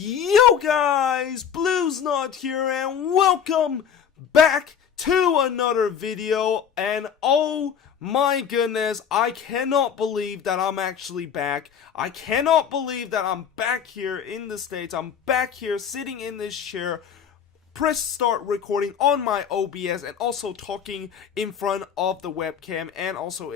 Yo guys, Blue's Not here and welcome back to another video. And oh my goodness, I cannot believe that I'm actually back. I cannot believe that I'm back here in the States. I'm back here sitting in this chair, press start recording on my OBS, and also talking in front of the webcam and also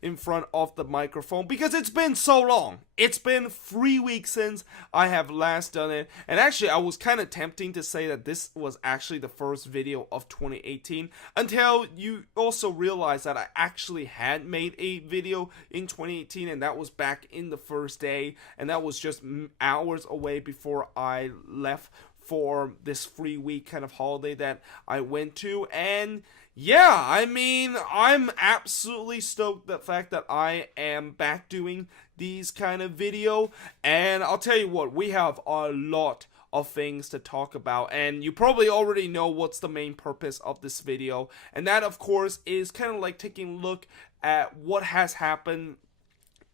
in front of the microphone, because it's been so long. It's been 3 weeks since I have last done it, and actually I was kind of tempting to say that this was actually the first video of 2018 until you also realize that I actually had made a video in 2018, and that was back in the first day, and that was just hours away before I left for this 3 week kind of holiday that I went to. And yeah, I mean, I'm absolutely stoked the fact that I am back doing these kind of video. And I'll tell you what, we have a lot of things to talk about, and you probably already know what's the main purpose of this video, and that of course is kind of like taking a look at what has happened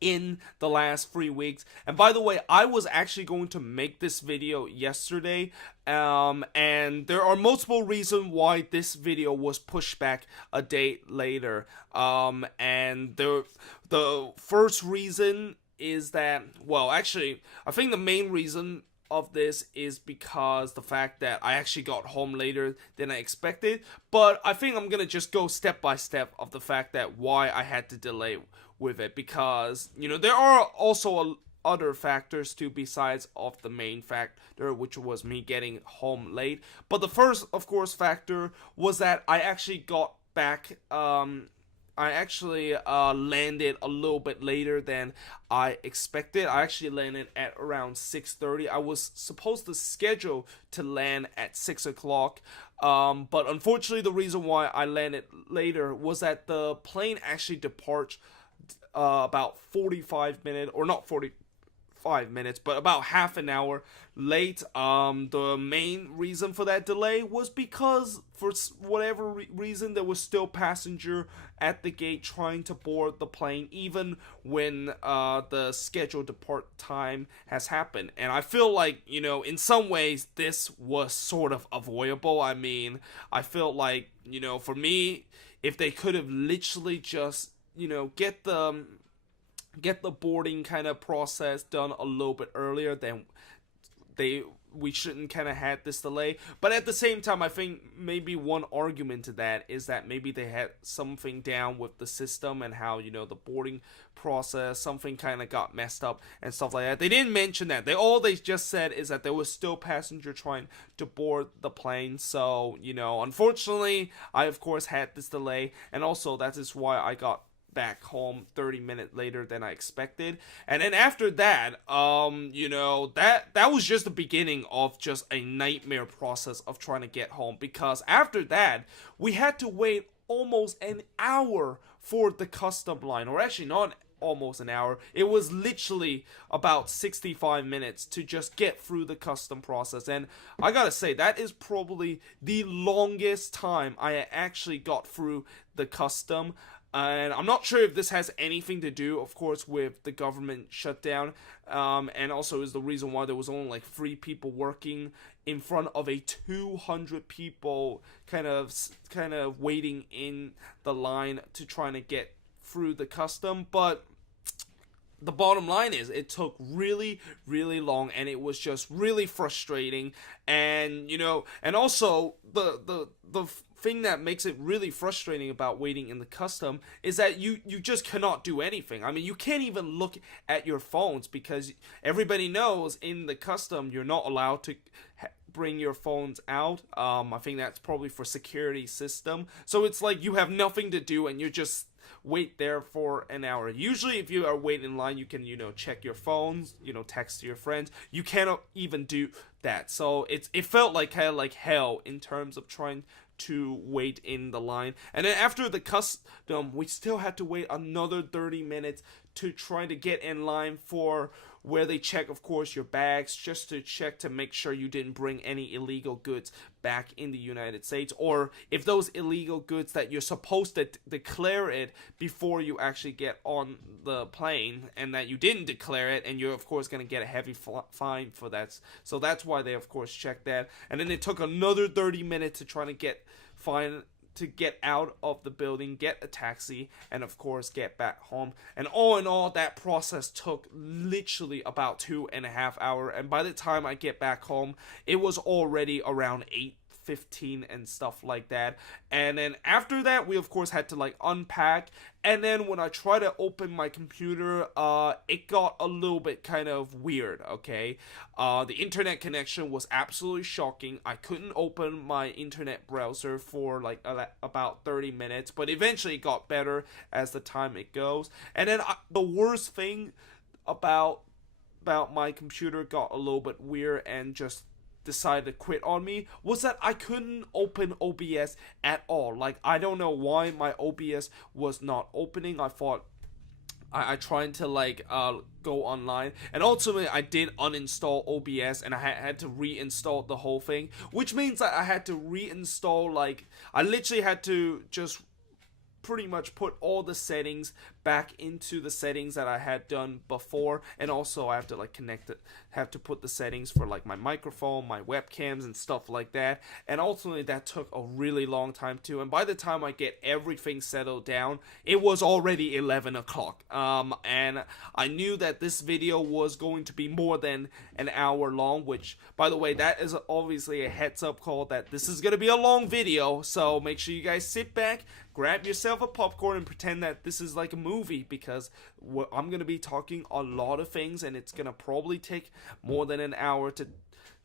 in the last 3 weeks. And by the way, I was actually going to make this video yesterday, and there are multiple reasons why this video was pushed back a day later. And the first reason is that, well, actually, I think the main reason of this is because the fact that I actually got home later than I expected. But I think I'm gonna just go step by step of the fact that why I had to delay with it, because you know there are also other factors too besides of the main factor, which was me getting home late. But the first, of course, factor was that I actually got back. I actually landed a little bit later than I expected. I actually landed at around 6:30. I was supposed to schedule to land at 6 o'clock. But unfortunately, the reason why I landed later was that the plane actually departed about 45 minutes, or not 45 minutes, but about half an hour late. The main reason for that delay was because for whatever reason there was still passenger at the gate trying to board the plane even when the scheduled depart time has happened. And I feel like, you know, in some ways this was sort of avoidable. I mean, I feel like, you know, for me, if they could have literally just, you know, get the boarding kind of process done a little bit earlier, then we shouldn't kind of had this delay. But at the same time, I think maybe one argument to that is that maybe they had something down with the system and how, you know, the boarding process, something kind of got messed up and stuff like that. They didn't mention that. All they just said is that there was still passenger trying to board the plane. So, you know, unfortunately, I of course had this delay, and also that is why I got back home 30 minutes later than I expected. And then after that, you know, that was just the beginning of just a nightmare process of trying to get home, because after that we had to wait almost an hour for the custom line, or actually not almost an hour, it was literally about 65 minutes to just get through the custom process. And I gotta say, that is probably the longest time I actually got through the custom. And I'm not sure if this has anything to do, of course, with the government shutdown, and also is the reason why there was only like 3 people working in front of a 200 people kind of waiting in the line to trying to get through the custom. But the bottom line is it took really, really long, and it was just really frustrating. And you know, and also the thing that makes it really frustrating about waiting in the custom is that you just cannot do anything. I mean, you can't even look at your phones, because everybody knows in the custom you're not allowed to bring your phones out. I think that's probably for security system. So it's like you have nothing to do and you just wait there for an hour. Usually if you are waiting in line, you can, you know, check your phones, you know, text to your friends. You cannot even do that. So it felt like kind of like hell in terms of trying to wait in the line. And then after the custom, we still had to wait another 30 minutes to try to get in line for where they check, of course, your bags, just to check to make sure you didn't bring any illegal goods back in the United States, or if those illegal goods that you're supposed to declare it before you actually get on the plane, and that you didn't declare it, and you're of course going to get a heavy fine for that. So that's why they of course check that. And then it took another 30 minutes to try to get out of the building, get a taxi, and of course get back home. And all in all, that process took literally about 2.5 hours. And by the time I get back home, it was already around 8:15 and stuff like that. And then after that, we of course had to like unpack. And then when I tried to open my computer, it got a little bit kind of weird, okay? The internet connection was absolutely shocking. I couldn't open my internet browser for like about 30 minutes, but eventually it got better as the time it goes. And then the worst thing about my computer got a little bit weird and just decided to quit on me was that I couldn't open OBS at all. Like, I don't know why my OBS was not opening. I thought I tried to like go online, and ultimately I did uninstall OBS, and I had to reinstall the whole thing, which means that I had to reinstall, like, I literally had to just pretty much put all the settings back into the settings that I had done before, and also I have to like have to put the settings for like my microphone, my webcams, and stuff like that. And ultimately that took a really long time too, and by the time I get everything settled down, it was already 11 o'clock. And I knew that this video was going to be more than an hour long, which, by the way, that is obviously a heads up call that this is going to be a long video, so make sure you guys sit back, grab yourself a popcorn, and pretend that this is like a movie, because I'm going to be talking a lot of things, and it's going to probably take more than an hour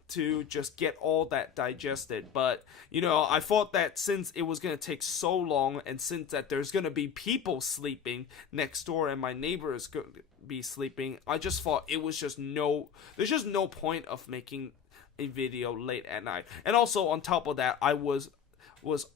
to just get all that digested. But, you know, I thought that since it was going to take so long, and since that there's going to be people sleeping next door and my neighbor is going to be sleeping, I just thought it was just there's just no point of making a video late at night. And also on top of that, I was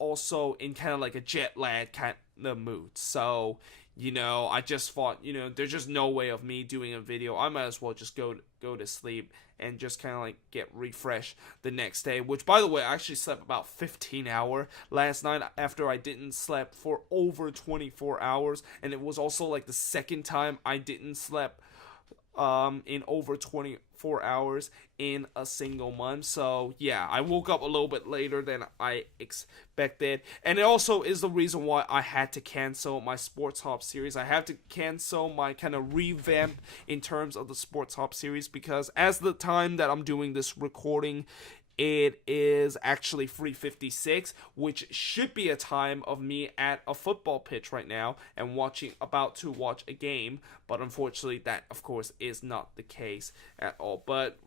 also in kind of like a jet lag kind of mood. So, you know, I just thought, you know, there's just no way of me doing a video. I might as well just go to sleep and just kind of like get refreshed the next day. Which, by the way, I actually slept about 15 hours last night after I didn't sleep for over 24 hours. And it was also like the second time I didn't sleep in over 24 hours in a single month. So yeah, I woke up a little bit later than I expected, and it also is the reason why I had to cancel my Sports Hop series. I have to cancel my kind of revamp in terms of the Sports Hop series, because as the time that I'm doing this recording, it is actually 3:56, which should be a time of me at a football pitch right now and about to watch a game. But unfortunately, that of course is not the case at all. But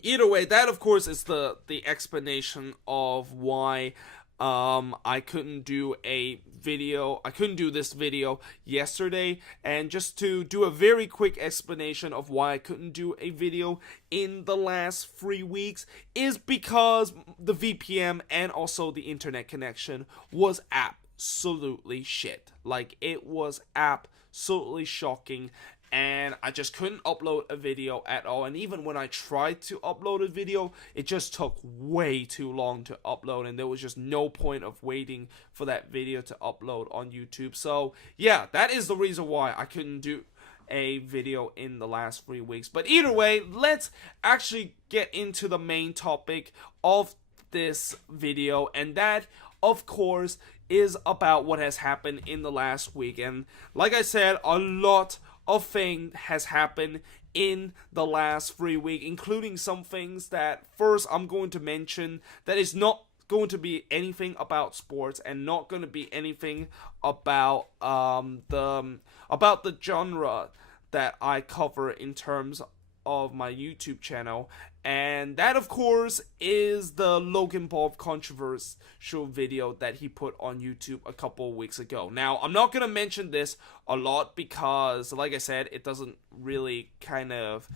either way, that of course is the explanation of why I couldn't do this video yesterday. And just to do a very quick explanation of why I couldn't do a video in the last 3 weeks is because the VPN and also the internet connection was absolutely shit. Like, it was absolutely shocking, and I just couldn't upload a video at all. And even when I tried to upload a video, it just took way too long to upload, and there was just no point of waiting for that video to upload on YouTube. So yeah, that is the reason why I couldn't do a video in the last 3 weeks. But either way, let's actually get into the main topic of this video, and that of course is about what has happened in the last week. And like I said, a lot of things has happened in the last 3 weeks, including some things that first I'm going to mention that is not going to be anything about sports and not going to be anything about the genre that I cover in terms of my YouTube channel. And that of course is the Logan Paul controversial video that he put on YouTube a couple of weeks ago. Now, I'm not going to mention this a lot because, like I said, it doesn't really kind of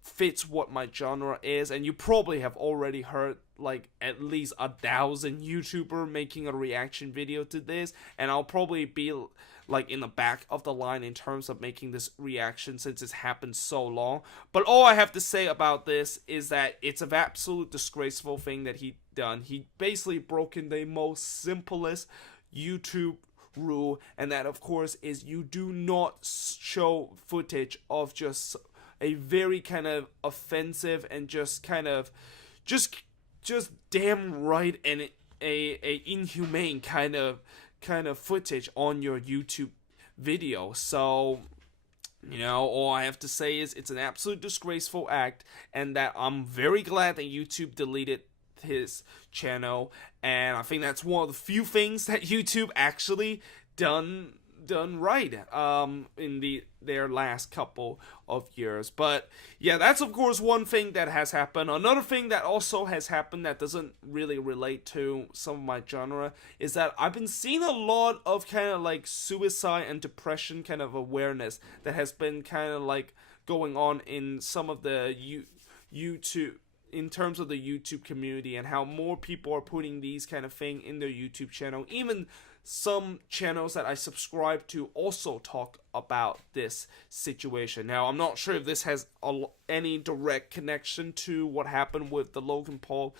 fits what my genre is, and you probably have already heard like at least 1,000 YouTuber making a reaction video to this, and I'll probably be like in the back of the line in terms of making this reaction since it's happened so long. But all I have to say about this is that it's an absolute disgraceful thing that he done. He basically broken the most simplest YouTube rule, and that of course is you do not show footage of just a very kind of offensive and just kind of just damn right and a inhumane kind of footage on your YouTube video. So all I have to say is it's an absolute disgraceful act, and that I'm very glad that YouTube deleted his channel, and I think that's one of the few things that YouTube actually done right in their last couple of years. But yeah, that's of course one thing that has happened. Another thing that also has happened that doesn't really relate to some of my genre is that I've been seeing a lot of kind of like suicide and depression kind of awareness that has been kind of like going on in some of the YouTube, in terms of the YouTube community, and how more people are putting these kind of thing in their YouTube channel. Even some channels that I subscribe to also talk about this situation. Now, I'm not sure if this has any direct connection to what happened with the Logan Paul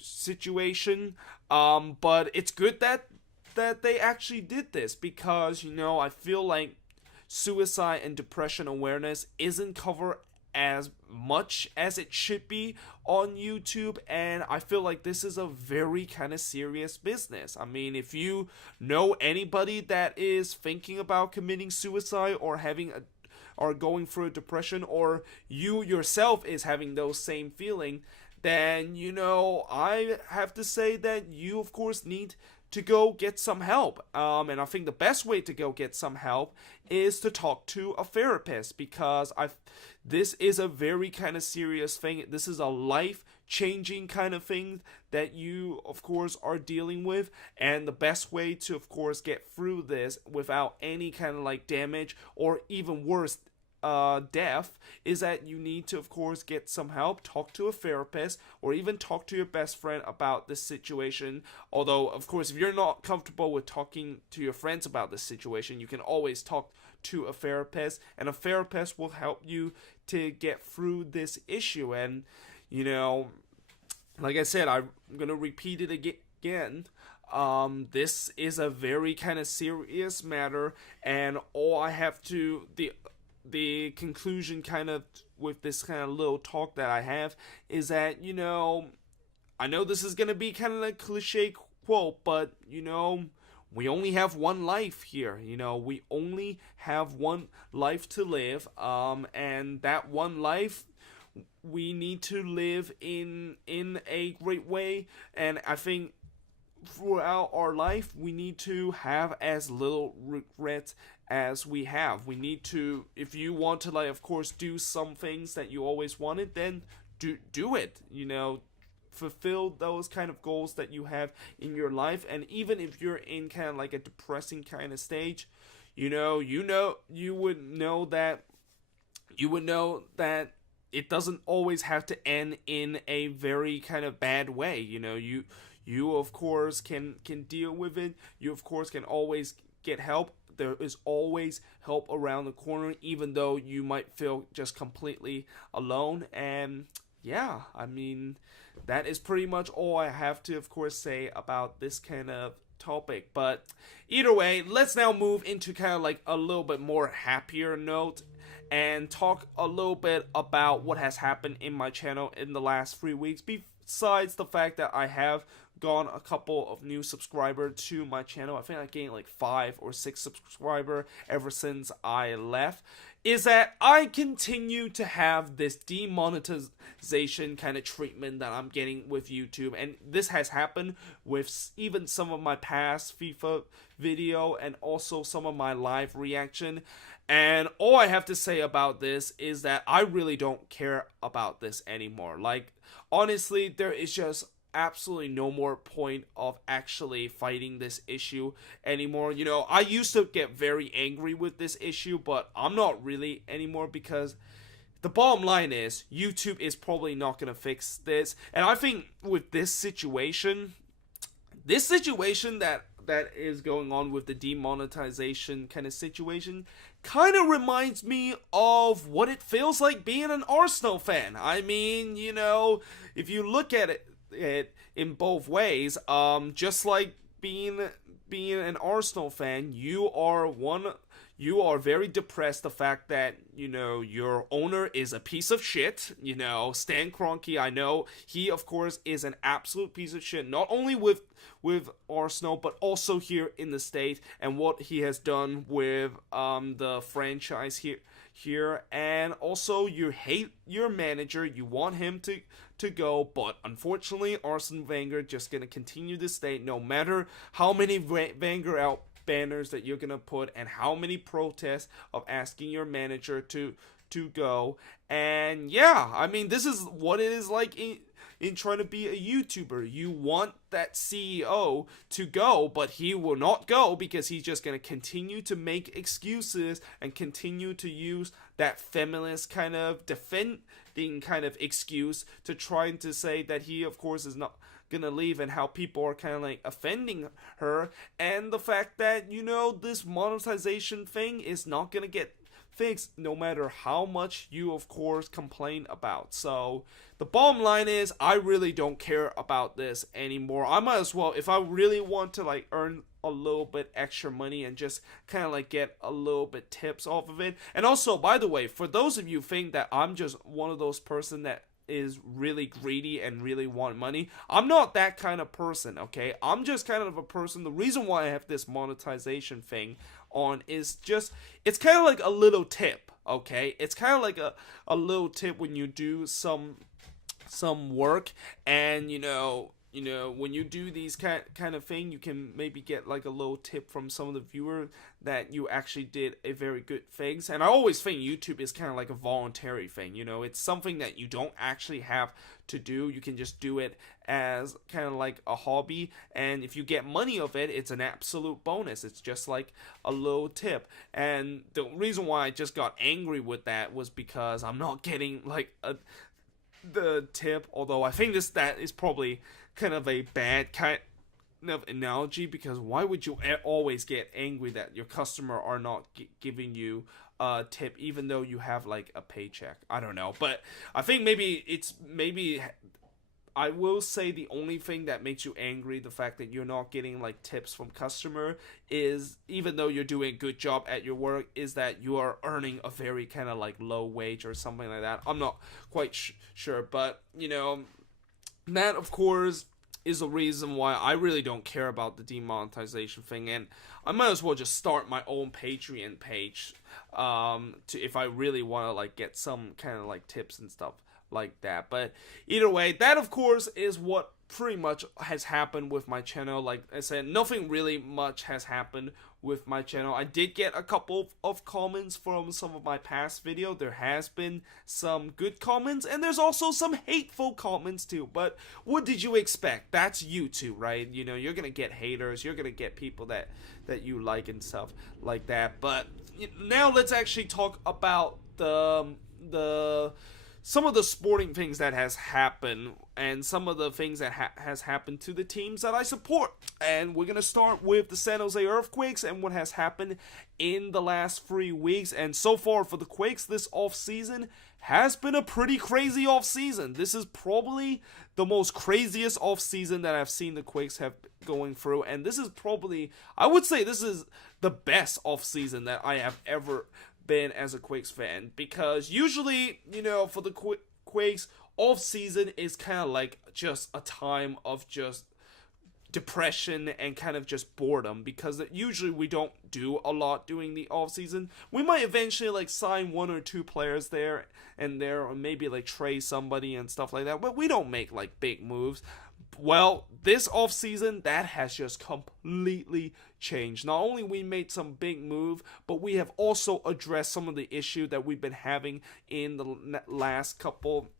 situation, but it's good that they actually did this, because I feel like suicide and depression awareness isn't covered as much as it should be on YouTube, and I feel like this is a very kind of serious business. I mean, if you know anybody that is thinking about committing suicide or or going through a depression, or you yourself is having those same feeling, then I have to say that you of course need to go get some help. And I think the best way to go get some help is to talk to a therapist, because this is a very kind of serious thing. This is a life-changing kind of thing that you, of course, are dealing with. And the best way to, of course, get through this without any kind of like damage or even worse, death, is that you need to, of course, get some help, talk to a therapist, or even talk to your best friend about this situation. Although, of course, if you're not comfortable with talking to your friends about this situation, you can always talk to a therapist, and a therapist will help you to get through this issue. And, like I said, I'm going to repeat it again. This is a very kind of serious matter, and all I have to, the conclusion kind of with this kind of little talk that I have is that, I know this is going to be kind of like a cliche quote, but, we only have one life here. We only have one life to live, and that one life we need to live in a great way. And I think throughout our life we need to have as little regrets as we have. We need to, if you want to, like, of course, do some things that you always wanted, then do it. Fulfill those kind of goals that you have in your life. And even if you're in kind of like a depressing kind of stage, you would know that it doesn't always have to end in a very kind of bad way. You of course can deal with it. You of course can always get help. There is always help around the corner, even though you might feel just completely alone. And yeah, I mean, that is pretty much all I have to, of course, say about this kind of topic. But either way, let's now move into kind of like a little bit more happier note and talk a little bit about what has happened in my channel in the last 3 weeks, besides the fact that I have gone a couple of new subscribers to my channel. I think I gained like 5 or 6 subscribers ever since I left. Is that I continue to have this demonetization kind of treatment that I'm getting with YouTube, and this has happened with even some of my past FIFA video and also some of my live reaction. And all I have to say about this is that I really don't care about this anymore. Like, honestly, there is just absolutely no more point of actually fighting this issue anymore. I used to get very angry with this issue, but I'm not really anymore, because the bottom line is YouTube is probably not going to fix this. And I think with this situation that that is going on with the demonetization kind of situation kind of reminds me of what it feels like being an Arsenal fan. I mean, if you look at it in both ways, just like being an Arsenal fan, you are very depressed the fact that, your owner is a piece of shit. Stan Kroenke, I know he, of course, is an absolute piece of shit, not only with Arsenal, but also here in the States, and what he has done with the franchise here. And also, you hate your manager, you want him to go, but unfortunately, Arsene Wenger just gonna continue to stay, no matter how many Wenger out banners that you're gonna put and how many protests of asking your manager to go. And yeah, I mean, this is what it is like in trying to be a YouTuber. You want that CEO to go, but he will not go because he's just going to continue to make excuses and continue to use that feminist kind of defending kind of excuse to trying to say that he, of course, is not gonna leave, and how people are kind of like offending her, and the fact that, this monetization thing is not gonna get fixed no matter how much you, of course, complain about. So the bottom line is, I really don't care about this anymore. I might as well, if I really want to like earn a little bit extra money and just kind of like get a little bit tips off of it. And also, by the way, for those of you who think that I'm just one of those person that is really greedy and really want money, I'm not that kind of person, okay? I'm just kind of a person, the reason why I have this monetization thing on is just, it's kind of like a little tip, okay? It's kind of like a little tip when you do some work, and when you do these kind of thing, you can maybe get like a little tip from some of the viewers that you actually did a very good things. And I always think YouTube is kind of like a voluntary thing, it's something that you don't actually have to do. You can just do it as kind of like a hobby, and if you get money of it, it's an absolute bonus. It's just like a little tip. And the reason why I just got angry with that was because I'm not getting like the tip, although I think that is probably kind of a bad kind of analogy, because why would you always get angry that your customer are not giving you a tip even though you have like a paycheck? I don't know, but I think maybe I will say the only thing that makes you angry, the fact that you're not getting like tips from customer, is even though you're doing a good job at your work, is that you are earning a very kind of like low wage or something like that. I'm not quite sure, but that, of course, is the reason why I really don't care about the demonetization thing, and I might as well just start my own Patreon page, if I really want to like get some kind of like tips and stuff like that. But either way, that of course is what pretty much has happened with my channel. Like I said, nothing really much has happened with my channel. I did get a couple of comments from some of my past video. There has been some good comments, and there's also some hateful comments too, but what did you expect? That's YouTube, right? You're gonna get haters, you're gonna get people that you like and stuff like that. But now let's actually talk about some of the sporting things that has happened, and some of the things that has happened to the teams that I support. And we're going to start with the San Jose Earthquakes and what has happened in the last 3 weeks. And so far for the Quakes, this offseason has been a pretty crazy offseason. This is probably the most craziest offseason that I've seen the Quakes have going through. And this is probably, I would say this is the best offseason that I have ever been as a Quakes fan, because usually, for the Quakes, off season is kind of like just a time of just depression and kind of just boredom, because usually we don't do a lot during the off season. We might eventually like sign 1 or 2 players there and there, or maybe like trade somebody and stuff like that, but we don't make like big moves. Well, this offseason, that has just completely changed. Not only we made some big move, but we have also addressed some of the issue that we've been having in the last couple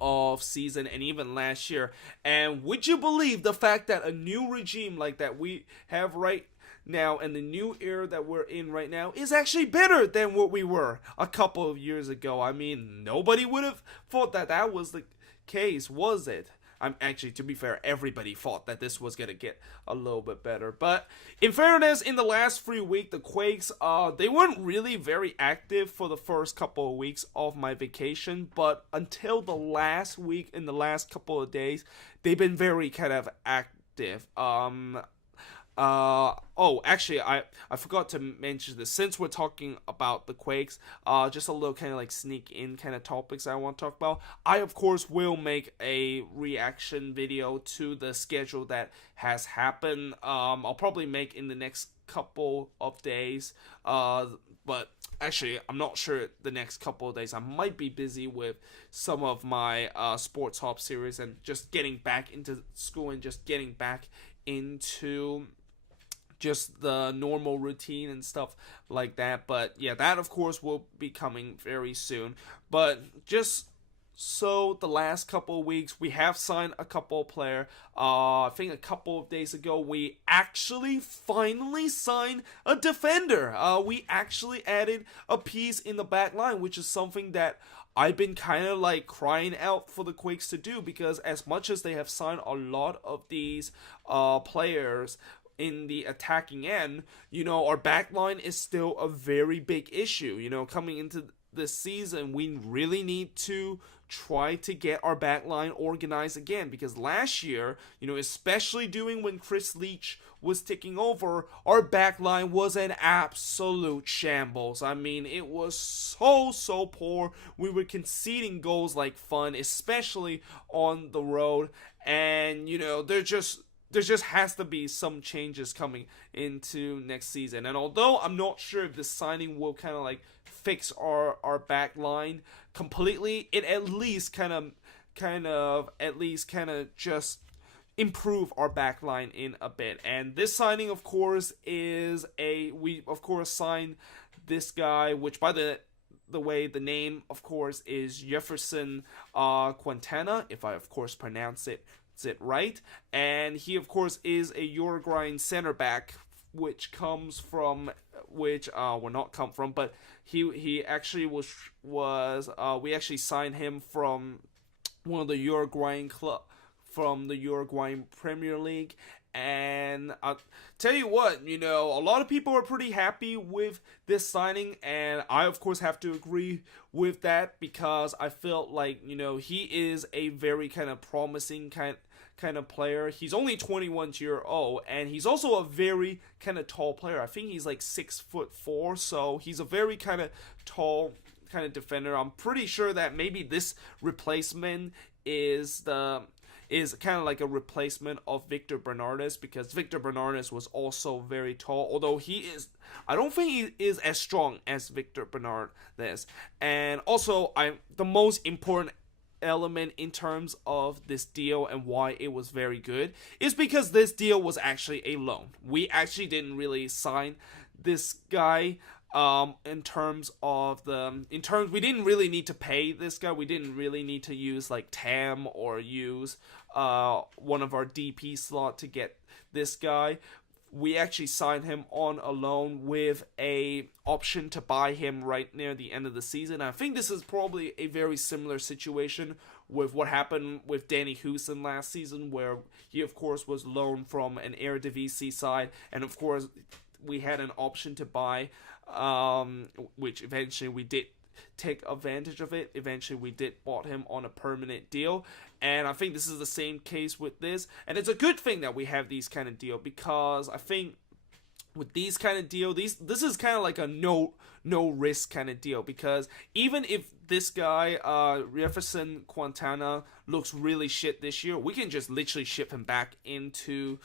of season and even last year. And would you believe the fact that a new regime like that we have right now, and the new era that we're in right now, is actually better than what we were a couple of years ago? I mean, nobody would have thought that was the case, was it? I'm actually, to be fair, everybody thought that this was gonna get a little bit better. But in fairness, in the last 3 weeks, the Quakes, they weren't really very active for the first couple of weeks of my vacation. But until the last week, in the last couple of days, they've been very kind of active. Actually, I forgot to mention this. Since we're talking about the Quakes, just a little kind of like sneak in kind of topics I want to talk about. I, of course, will make a reaction video to the schedule that has happened. I'll probably make in the next couple of days. But actually, I'm not sure the next couple of days. I might be busy with some of my Sports Hop series and just getting back into school and just getting back into just the normal routine and stuff like that. But yeah, that of course will be coming very soon. But just so the last couple of weeks, we have signed a couple of players. I think a couple of days ago, we actually finally signed a defender. We actually added a piece in the back line, which is something that I've been kind of like crying out for the Quakes to do, because as much as they have signed a lot of these players in the attacking end, our back line is still a very big issue. Coming into this season, we really need to try to get our back line organized again, because last year, especially doing when Chris Leach was taking over, our back line was an absolute shambles. I mean, it was so poor. We were conceding goals like fun, especially on the road, and there just has to be some changes coming into next season. And although I'm not sure if this signing will kind of like fix our back line completely, it at least kind of just improve our back line in a bit. And this signing, of course, we of course signed this guy, which by the way, the name, of course, is Jefferson Quintana, if I of course pronounce it right. And he, of course, is a Uruguayan center back, which but he actually was we actually signed him from one of the Uruguayan club from the Uruguayan Premier League. And I'll tell you what, a lot of people are pretty happy with this signing, and I, of course, have to agree with that, because I felt like, he is a very kind of promising kind of player. He's only 21 years old, and he's also a very kind of tall player. I think he's like 6'4", so he's a very kind of tall kind of defender. I'm pretty sure that maybe this replacement is kind of like a replacement of Victor Bernardes, because Victor Bernardes was also very tall, although I don't think he is as strong as Victor Bernardes. And also, the most important element in terms of this deal and why it was very good is because this deal was actually a loan. We actually didn't really sign this guy we didn't really need to pay this guy. We didn't really need to use like TAM or use one of our DP slot to get this guy. We actually signed him on a loan with a option to buy him right near the end of the season. I think this is probably a very similar situation with what happened with Danny Houston last season, where he, of course, was loaned from an Eredivisie side, and of course, we had an option to buy, which eventually we did take advantage of it. Eventually, we did bought him on a permanent deal, and I think this is the same case with this. And it's a good thing that we have these kind of deal, because I think with these kind of deal, this is kind of like a no risk kind of deal, because even if this guy Jefferson Quintana looks really shit this year, we can just literally ship him back into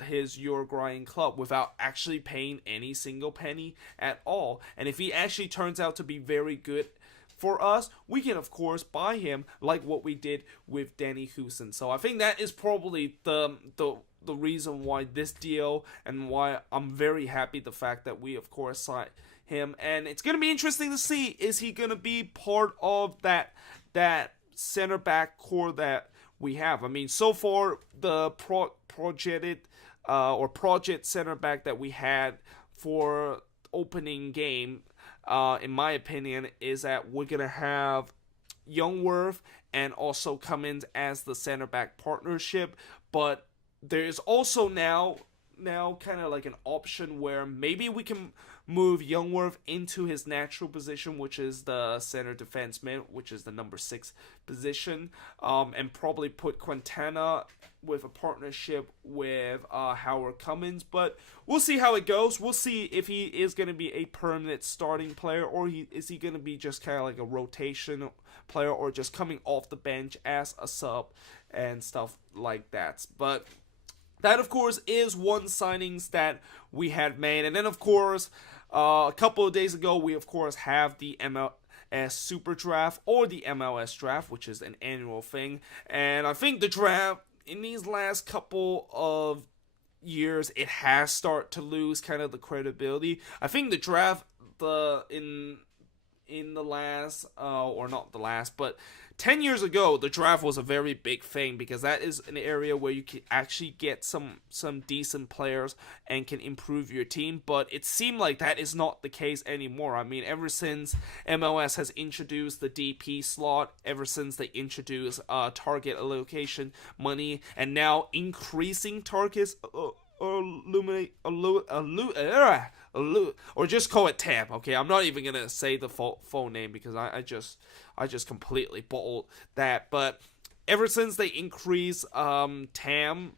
his Uruguayan club without actually paying any single penny at all. And if he actually turns out to be very good for us, we can of course buy him, like what we did with Danny Houston. So I think that is probably the reason why this deal, and why I'm very happy the fact that we of course signed him. And it's gonna be interesting to see, is he gonna be part of that center back core that we have. I mean, so far the project center back that we had for opening game, in my opinion, is that we're gonna have, Youngworth and also Cummins as the center back partnership, but there's also now kind of like an option where maybe we can move Youngworth into his natural position, which is the center defenseman, which is the number 6 position, and probably put Quintana with a partnership with Howard Cummins. But we'll see how it goes. We'll see if he is going to be a permanent starting player, or is he going to be just kind of like a rotation player, or just coming off the bench as a sub and stuff like that. But that, of course, is one signings that we had made. And then, of course, a couple of days ago, we, of course, have the MLS Super Draft, or the MLS Draft, which is an annual thing. And I think the draft, in these last couple of years, it has started to lose kind of the credibility. I think the draft, in the last, or not the last, but 10 years ago, the draft was a very big thing, because that is an area where you can actually get some decent players and can improve your team. But it seemed like that is not the case anymore. I mean, ever since MLS has introduced the DP slot, ever since they introduced target allocation money, and now increasing targets, or just call it TAM. Okay, I'm not even gonna say the full name, because I just completely bottled that. But ever since they increased TAM,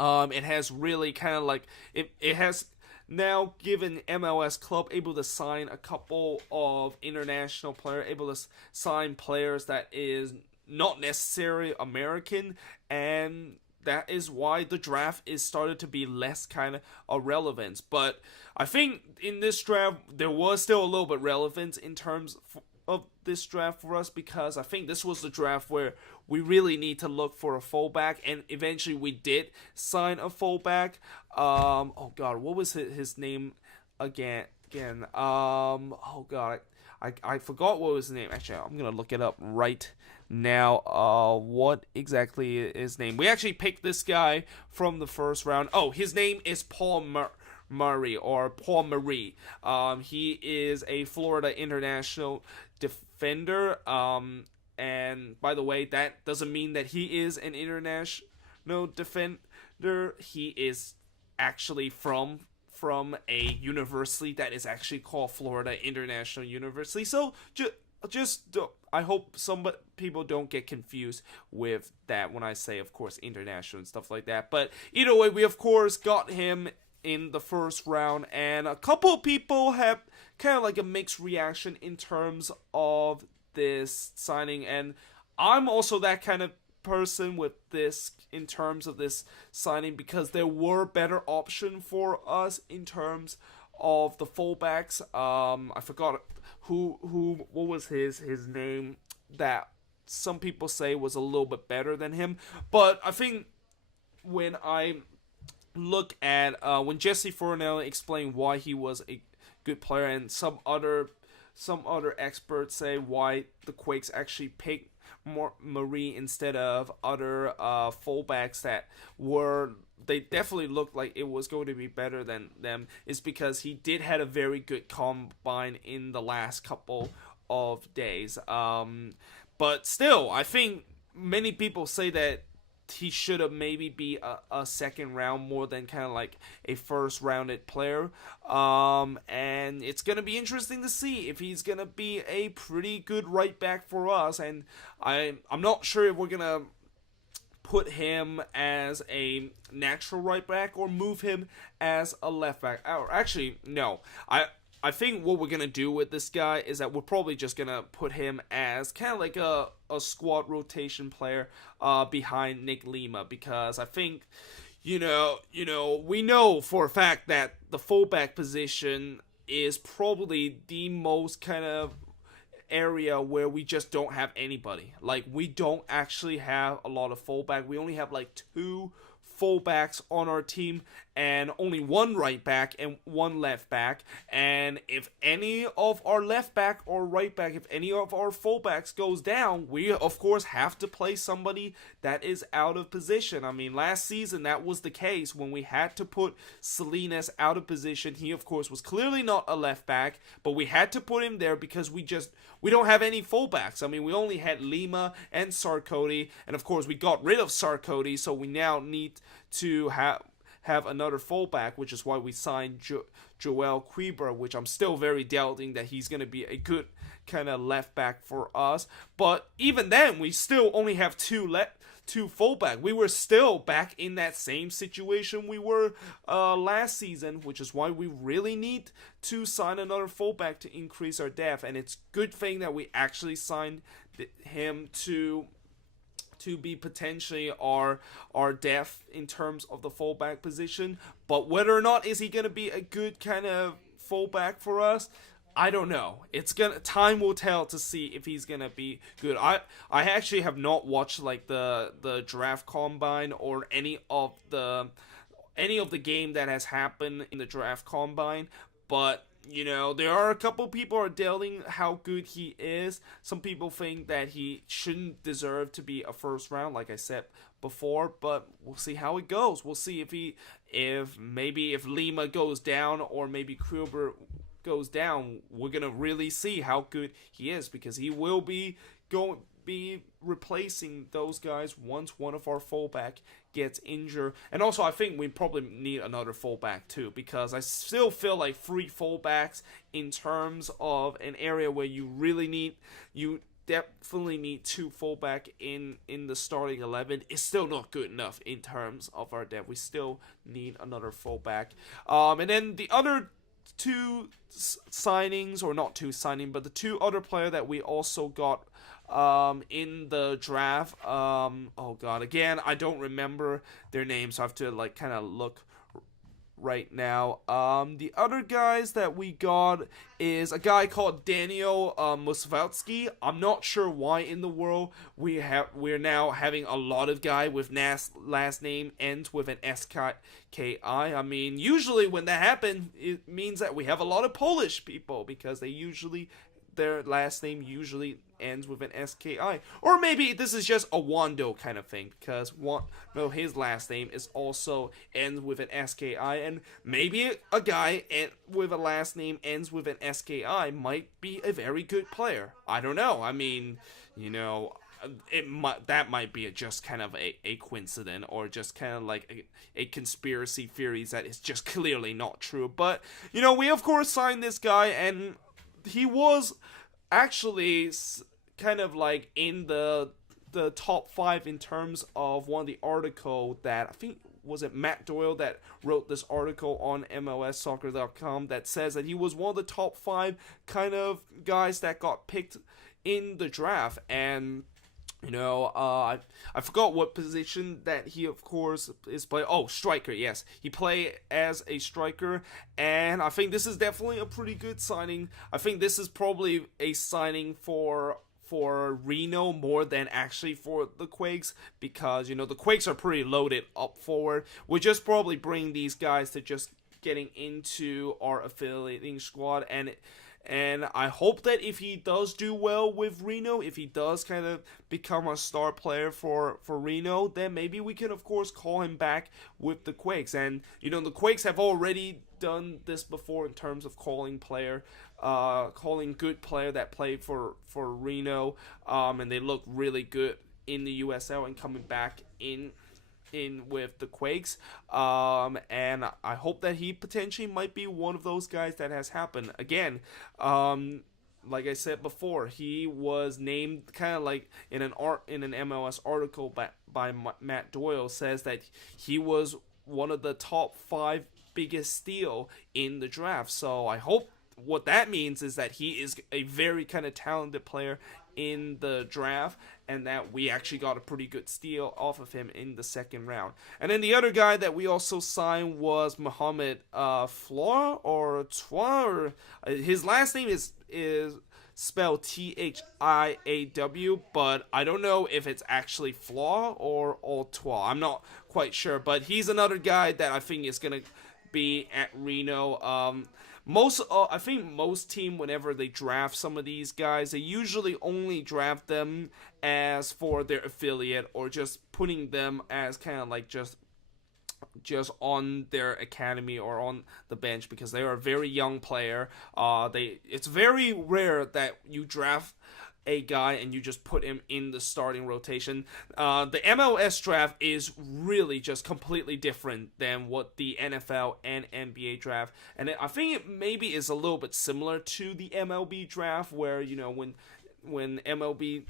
it has really kind of like it has now given MLS club able to sign a couple of international players, able to sign players that is not necessarily American, and that is why the draft is started to be less kind of a relevance. But I think in this draft, there was still a little bit relevance in terms of this draft for us, because I think this was the draft where we really need to look for a fullback, and eventually we did sign a fullback. Oh god, what was his name again? Oh god, I forgot what was his name. Actually, I'm gonna look it up right now. What exactly is his name? We actually picked this guy from the first round. Oh, his name is Paul Murray, or Paul Marie. He is a Florida International defender. And by the way, that doesn't mean that he is an international defender. He is actually from a university that is actually called Florida International University. So I hope some people don't get confused with that when I say, of course, international and stuff like that. But either way, we of course got him in the first round, and a couple of people have kind of like a mixed reaction in terms of this signing, and I'm also that kind of person with this in terms of this signing, because there were better options for us in terms of the fullbacks. I forgot what was his name that some people say was a little bit better than him. But I think when I look at when Jesse Fournel explained why he was a good player, and some other experts say why the Quakes actually picked Marie instead of other fullbacks that they definitely looked like it was going to be better than them, is because he did had a very good combine in the last couple of days. But still, I think many people say that he should have maybe be a second round more than kind of like a first rounded player. And it's going to be interesting to see if he's going to be a pretty good right back for us. And I'm not sure if we're going to put him as a natural right back or move him as a left back. Or actually, no. I think what we're going to do with this guy is that we're probably just going to put him as kind of like a squad rotation player behind Nick Lima, because I think, we know for a fact that the fullback position is probably the most kind of area where we just don't have anybody. Like, we don't actually have a lot of fullback. We only have like 2 fullbacks on our team, and only 1 right back and 1 left back. And if any of our left back or right back, if any of our fullbacks goes down, we of course have to play somebody that is out of position. I mean, last season that was the case when we had to put Salinas out of position. He of course was clearly not a left back, but we had to put him there because we we don't have any fullbacks. I mean, we only had Lima and Sarkodie, and of course we got rid of Sarkodie, so we now need to have another fullback, which is why we signed Joel Quibra, which I'm still very doubting that he's going to be a good kind of left back for us. But even then, we still only have two fullback. We were still back in that same situation we were last season, which is why we really need to sign another fullback to increase our depth. And it's good thing that we actually signed him to be potentially our depth in terms of the fullback position. But whether or not is he going to be a good kind of fullback for us, I don't know. Time will tell to see if he's gonna be good. I actually have not watched like the draft combine or any of the game that has happened in the draft combine, but you know, there are a couple people are doubting how good he is. Some people think that he shouldn't deserve to be a first round, like I said before, but we'll see how it goes. We'll see if Lima goes down or maybe Kruber goes down. We're gonna really see how good he is, because he will be replacing those guys once one of our fullback gets injured. And also I think we probably need another fullback too, because I still feel like 3 fullbacks in terms of an area where you definitely need 2 fullback in the starting 11 is still not good enough in terms of our depth. We still need another fullback. And then the other 2 signings, or not 2 signings, but the 2 other player that we also got in the draft. Oh god, again, I don't remember their names, so I have to like kind of look right now. The other guys that we got is a guy called Daniel Musvalski. I'm not sure why in the world we're now having a lot of guy with last name ends with an SKI. I mean, usually when that happens, it means that we have a lot of Polish people, because their last name usually ends with an SKI. Or maybe this is just a Wando kind of thing, because his last name is also ends with an SKI, and maybe a guy with a last name ends with an SKI might be a very good player. I don't know. I mean, you know, that might be just kind of a coincidence, or just kind of like a conspiracy theory that is just clearly not true. But, you know, we of course signed this guy, and he was actually kind of like in the top 5 in terms of one of the article that I think was it Matt Doyle that wrote this article on MLSsoccer.com that says that he was one of the top 5 kind of guys that got picked in the draft. And you know, I forgot what position that he, of course, is playing. Oh, striker, yes. He played as a striker, and I think this is definitely a pretty good signing. I think this is probably a signing for Reno more than actually for the Quakes, because, you know, the Quakes are pretty loaded up forward. We just probably bring these guys to just getting into our affiliating squad, and I hope that if he does do well with Reno, if he does kind of become a star player for Reno, then maybe we can, of course, call him back with the Quakes. And, you know, the Quakes have already done this before in terms of calling good player that played for Reno, and they look really good in the USL and coming back in with the Quakes, and I hope that he potentially might be one of those guys that has happened. Again, like I said before, he was named kind of like in an MLS article by Matt Doyle, says that he was one of the top 5 biggest steal in the draft. So I hope what that means is that he is a very kind of talented player in the draft, and that we actually got a pretty good steal off of him in the second round. And then the other guy that we also signed was Mohamed Floir, or Trois, or his last name is spelled Thiaw, but I don't know if it's actually Floir or Trois. I'm not quite sure, but he's another guy that I think is gonna be at Reno. I think most team, whenever they draft some of these guys, they usually only draft them as for their affiliate, or just putting them as kind of like just just on their academy or on the bench because they are a very young player. It's very rare that you draft a guy and you just put him in the starting rotation. The MLS draft is really just completely different than what the NFL and NBA draft, and I think it maybe is a little bit similar to the MLB draft, where when MLB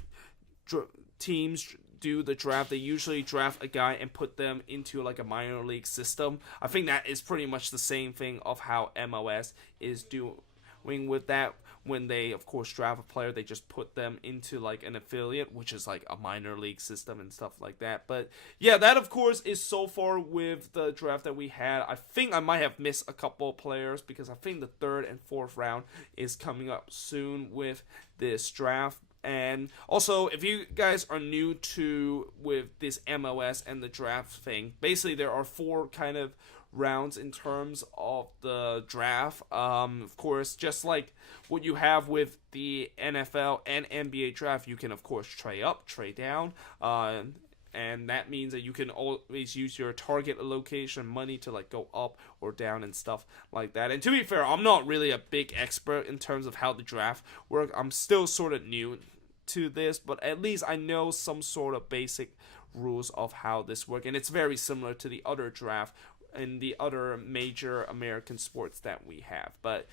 teams do the draft, they usually draft a guy and put them into like a minor league system. I think that is pretty much the same thing of how MLS is doing with that. When they, of course, draft a player, they just put them into like an affiliate, which is like a minor league system and stuff like that. But yeah, that of course is so far with the draft that we had. I think I might have missed a couple of players because I think the 3rd and 4th round is coming up soon with this draft. And also, if you guys are new to with this MLS and the draft thing, basically there are 4 kind of rounds in terms of the draft. Of course, just like what you have with the NFL and NBA draft, you can of course trade up, trade down, and that means that you can always use your target location money to like go up or down and stuff like that. And to be fair, I'm not really a big expert in terms of how the draft works. I'm still sort of new to this, but at least I know some sort of basic rules of how this works, and it's very similar to the other draft and the other major American sports that we have. But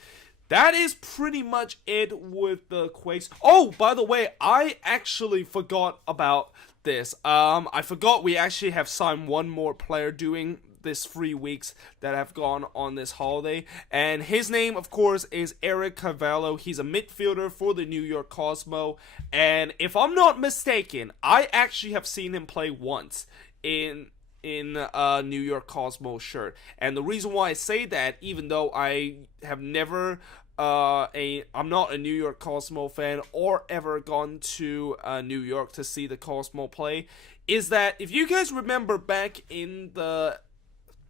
that is pretty much it with the Quakes. Oh, by the way, I actually forgot about this. I forgot we actually have signed one more player doing this 3 weeks that have gone on this holiday, and his name of course is Eric Carvalho. He's a midfielder for the New York Cosmo, and if I'm not mistaken, I actually have seen him play once in a New York Cosmo shirt. And the reason why I say that, even though I have never I'm not a New York Cosmo fan or ever gone to New York to see the Cosmo play, is that if you guys remember back in the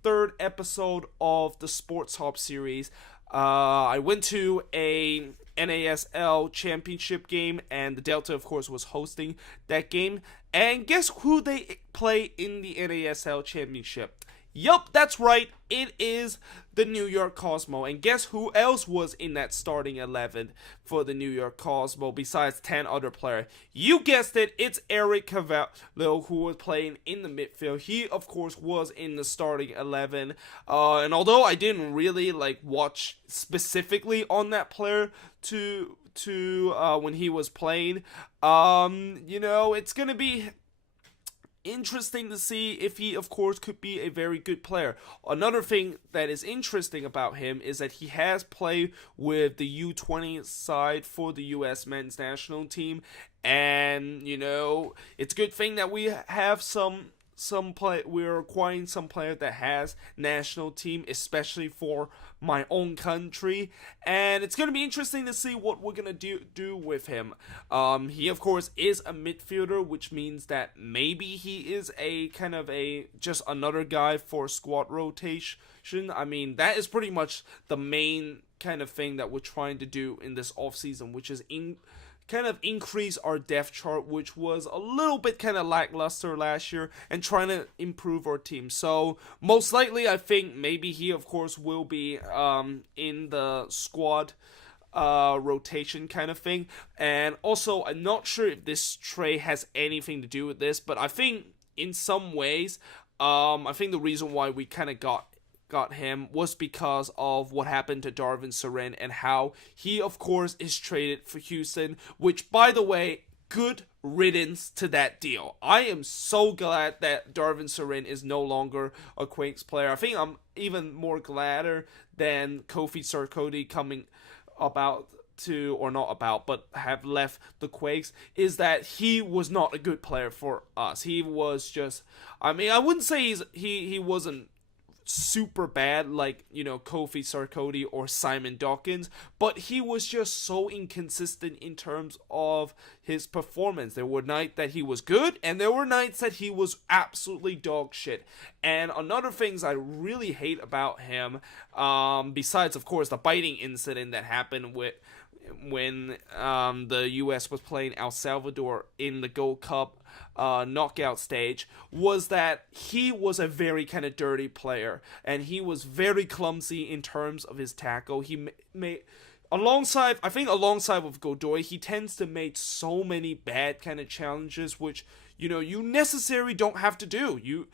3rd episode of the Sports Hop series, I went to a NASL championship game, and the Delta of course was hosting that game, and guess who they play in the NASL championship? Yup, that's right, it is the New York Cosmo. And guess who else was in that starting 11 for the New York Cosmo besides 10 other players? You guessed it, it's Eric Carvalho, who was playing in the midfield. He, of course, was in the starting 11. And although I didn't really like watch specifically on that player to when he was playing, it's gonna be interesting to see if he, of course, could be a very good player. Another thing that is interesting about him is that he has played with the U20 side for the U.S. men's national team, and, it's a good thing that we have we're acquiring some player that has national team, especially for my own country, and it's going to be interesting to see what we're going to do with him. He of course is a midfielder, which means that maybe he is a kind of just another guy for squad rotation. I mean, that is pretty much the main kind of thing that we're trying to do in this offseason, which is kind of increase our depth chart, which was a little bit kind of lackluster last year, and trying to improve our team. So most likely, I think maybe he of course will be in the squad rotation kind of thing. And also, I'm not sure if this trade has anything to do with this, but I think in some ways, I think the reason why we kind of got him was because of what happened to Darvin Sarin, and how he of course is traded for Houston, which, by the way, good riddance to that deal. I am so glad that Darvin Sarin is no longer a Quakes player. I think I'm even more gladder than Kofi Sarkodie coming but have left the Quakes, is that he was not a good player for us. He was just, I wouldn't say he wasn't super bad like, Kofi Sarkodie or Simon Dawkins, but he was just so inconsistent in terms of his performance. There were nights that he was good, and there were nights that he was absolutely dog shit. And another things I really hate about him, besides of course the biting incident that happened when the U.S. was playing El Salvador in the Gold Cup knockout stage, was that he was a very kind of dirty player, and he was very clumsy in terms of his tackle. He made alongside with Godoy, he tends to make so many bad kind of challenges, which you necessarily don't have to do. You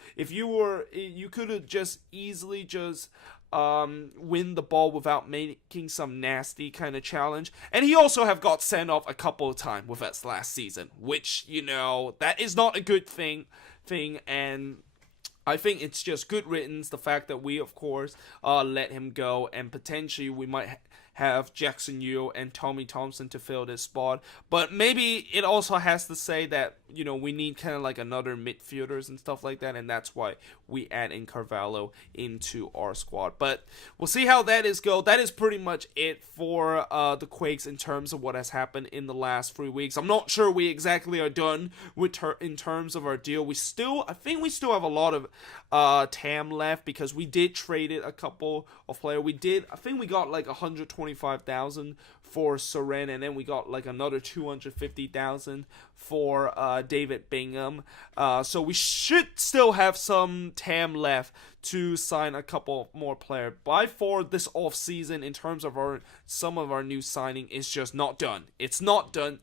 could have just easily just win the ball without making some nasty kind of challenge. And he also have got sent off a couple of times with us last season, which that is not a good thing. And I think it's just good riddance, the fact that we, of course, let him go, and potentially we might have Jackson Yu and Tommy Thompson to fill this spot. But maybe it also has to say that, we need kind of like another midfielders and stuff like that, and that's why we add in Carvalho into our squad. But we'll see how that is go. That is pretty much it for the Quakes in terms of what has happened in the last 3 weeks. I'm not sure we exactly are done with in terms of our deal. I think we still have a lot of TAM left, because we did trade it a couple of players. I think we got like 125,000 for Soren, and then we got like another 250,000 for David Bingham. So we should still have some TAM left to sign a couple more players. By far, this off season in terms of some of our new signing is just not done. It's not done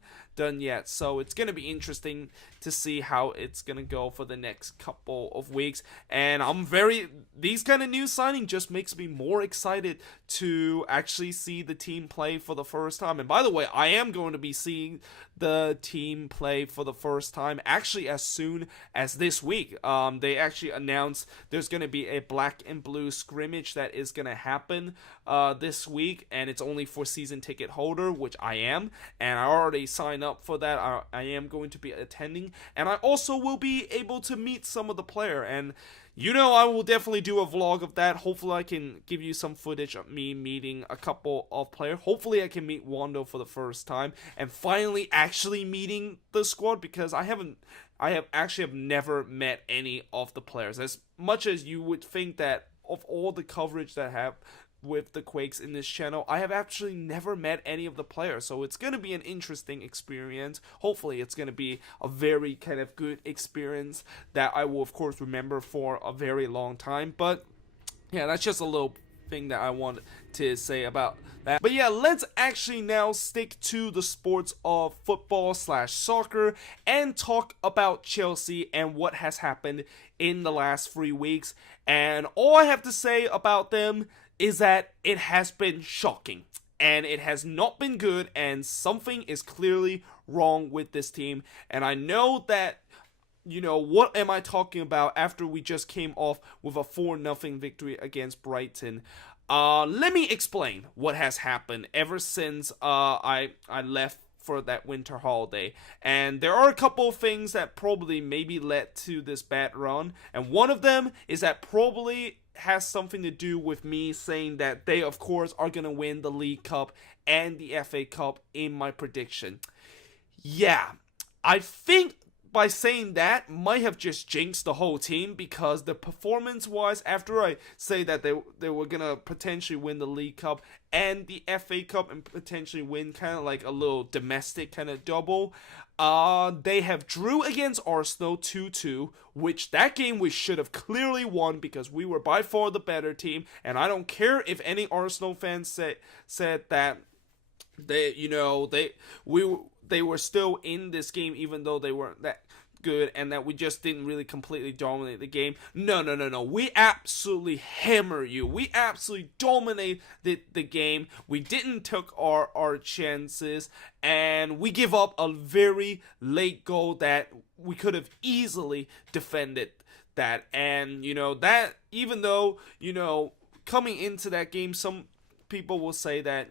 yet, so it's gonna be interesting to see how it's gonna go for the next couple of weeks. And these kind of new signing just makes me more excited to actually see the team play for the first time. And by the way, I am going to be seeing the team play for the first time actually as soon as this week. They actually announced there's going to be a black and blue scrimmage that is going to happen this week, and it's only for season ticket holder, which I am, and I already signed up for that. I am going to be attending, and I also will be able to meet some of the player, and I will definitely do a vlog of that. Hopefully I can give you some footage of me meeting a couple of players. Hopefully I can meet Wando for the first time and finally actually meeting the squad, because I have never met any of the players. As much as you would think that of all the coverage that I have with the Quakes in this channel, I have actually never met any of the players, so it's going to be an interesting experience. Hopefully it's going to be a very kind of good experience that I will of course remember for a very long time. But yeah, that's just a little thing that I wanted to say about that. But yeah, let's actually now stick to the sports of football/soccer and talk about Chelsea and what has happened in the last 3 weeks. And all I have to say about them is that it has been shocking, and it has not been good, and something is clearly wrong with this team. And I know that, what am I talking about after we just came off with a 4-0 victory against Brighton. Let me explain what has happened ever since I left for that winter holiday. And there are a couple of things that probably maybe led to this bad run, and one of them is that probably has something to do with me saying that they of course are going to win the League Cup and the FA Cup in my prediction. Yeah, I think by saying that might have just jinxed the whole team, because the performance wise, after I say that they were gonna potentially win the League Cup and the FA Cup and potentially win kind of like a little domestic kind of double, they have drew against Arsenal 2-2, which that game we should have clearly won, because we were by far the better team. And I don't care if any Arsenal fans said that they were still in this game even though they weren't that good, and that we just didn't really completely dominate the game. No. We absolutely hammer you. We absolutely dominated the game. We didn't took our chances, and we give up a very late goal that we could have easily defended that. And, that even though, coming into that game, some people will say that,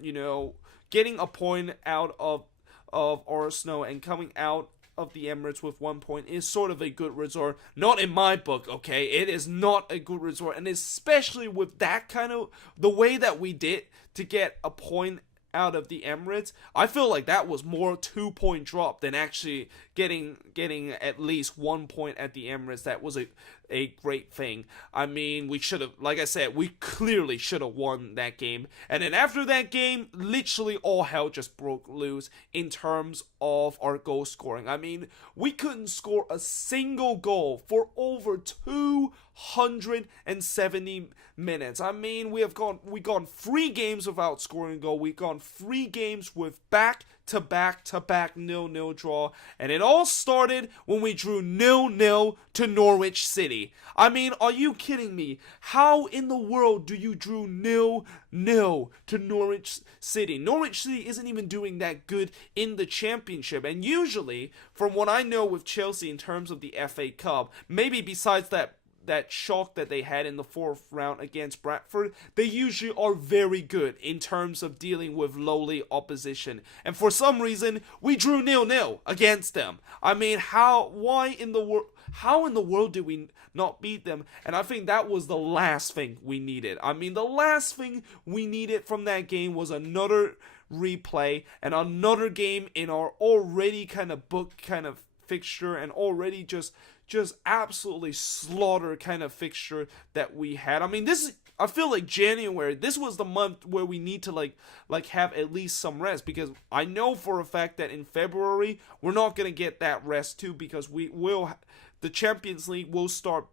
getting a point out of Arsenal and coming out of the Emirates with 1 point is sort of a good result. Not in my book, okay? It is not a good result, and especially with that kind of the way that we did to get a point out of the Emirates, I feel like that was more 2-point drop than actually getting at least 1 point at the Emirates. That was a great thing. I mean, we should have, like I said, we clearly should have won that game. And then after that game, literally all hell just broke loose in terms of our goal scoring. I mean, we couldn't score a single goal for over 270 minutes. I mean, we gone 3 games without scoring a goal. We've gone 3 games with back to back 0-0 draw, and it all started when we drew 0-0 to Norwich City. I mean, are you kidding me? How in the world do you drew 0-0 to Norwich City? Norwich City isn't even doing that good in the championship, and usually, from what I know with Chelsea in terms of the FA Cup, maybe besides that shock that they had in the 4th round against Bradford, they usually are very good in terms of dealing with lowly opposition. And for some reason, we drew 0-0 against them. I mean, how in the world did we not beat them? And I think that was the last thing we needed. I mean, the last thing we needed from that game was another replay and another game in our already kind of booked kind of fixture and already just absolutely slaughter kind of fixture that we had. I mean, I feel like January, this was the month where we need to like have at least some rest, because I know for a fact that in February we're not going to get that rest too, because the Champions League will start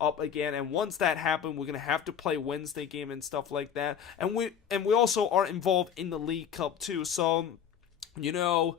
up again, and once that happens, we're going to have to play Wednesday game and stuff like that. And we also are involved in the League Cup too. So, you know,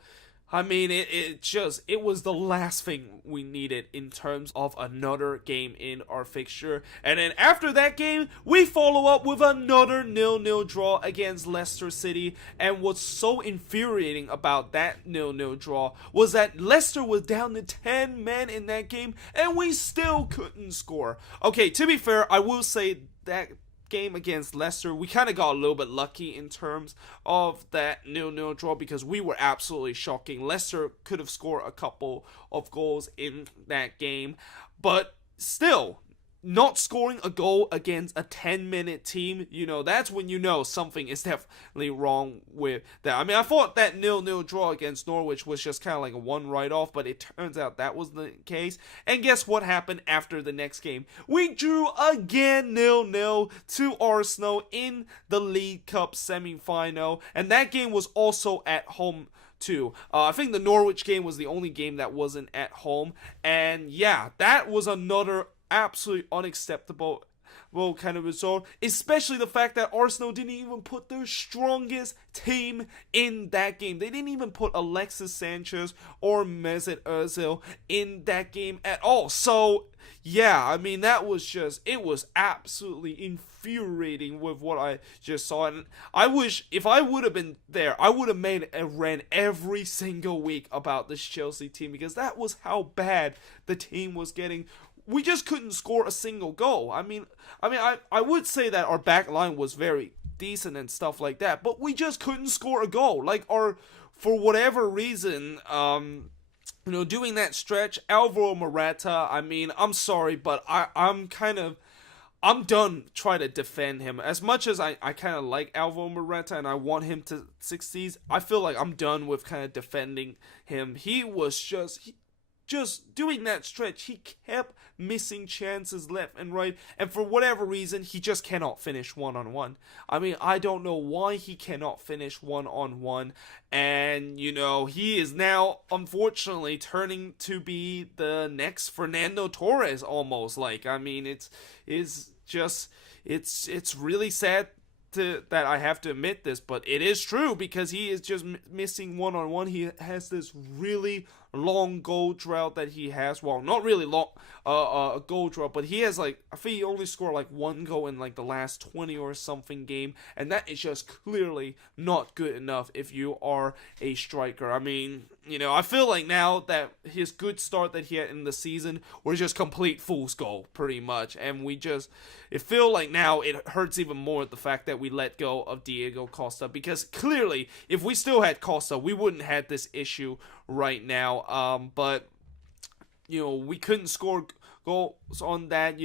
I mean, it was the last thing we needed in terms of another game in our fixture. And then after that game, we follow up with another 0-0 draw against Leicester City. And what's so infuriating about that 0-0 draw was that Leicester was down to 10 men in that game, and we still couldn't score. Okay, to be fair, I will say that game against Leicester, we kind of got a little bit lucky in terms of that 0-0 draw, because we were absolutely shocking. Leicester could have scored a couple of goals in that game, but still, not scoring a goal against a 10-minute team, you know, that's when you know something is definitely wrong with that. I mean, I thought that 0-0 draw against Norwich was just kind of like a one write-off, but it turns out that was the case. And guess what happened after the next game? We drew again 0-0 to Arsenal in the League Cup semi-final, and that game was also at home too. I think the Norwich game was the only game that wasn't at home, and yeah, that was another absolutely unacceptable kind of result, especially the fact that Arsenal didn't even put their strongest team in that game. They didn't even put Alexis Sanchez or Mesut Ozil in that game at all. So yeah, I mean, it was absolutely infuriating with what I just saw. And I wish, if I would have been there, I would have made a rant every single week about this Chelsea team, because that was how bad the team was getting. We just couldn't score a single goal. I would say that our back line was very decent and stuff like that, but we just couldn't score a goal. For whatever reason, doing that stretch, Alvaro Morata, I mean, I'm sorry, but I'm done trying to defend him. As much as I kind of like Alvaro Morata and I want him to succeed, I feel like I'm done with kind of defending him. He was just doing that stretch, he kept missing chances left and right, and for whatever reason, he just cannot finish one-on-one. I mean, I don't know why he cannot finish one-on-one, and, he is now, unfortunately, turning to be the next Fernando Torres, almost, I mean, it's really sad that I have to admit this, but it is true, because he is just missing one-on-one. He has this really long goal drought that he has. Well, not really long goal drought, but he has I think he only scored one goal in the last 20 or something game, and that is just clearly not good enough if you are a striker. I mean, I feel like now that his good start that he had in the season was just complete fool's goal, pretty much, and it feel like now it hurts even more the fact that we let go of Diego Costa, because clearly, if we still had Costa, we wouldn't have this issue right now. But we couldn't score goals on that.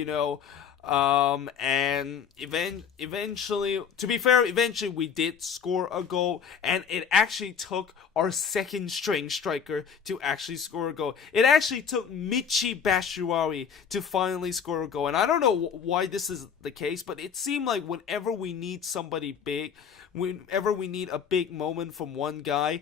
And eventually, to be fair, eventually we did score a goal, and it actually took our second string striker to actually score a goal. It actually took Michi Batshuayi to finally score a goal, and I don't know why this is the case, but it seemed like whenever we need somebody big, whenever we need a big moment from one guy,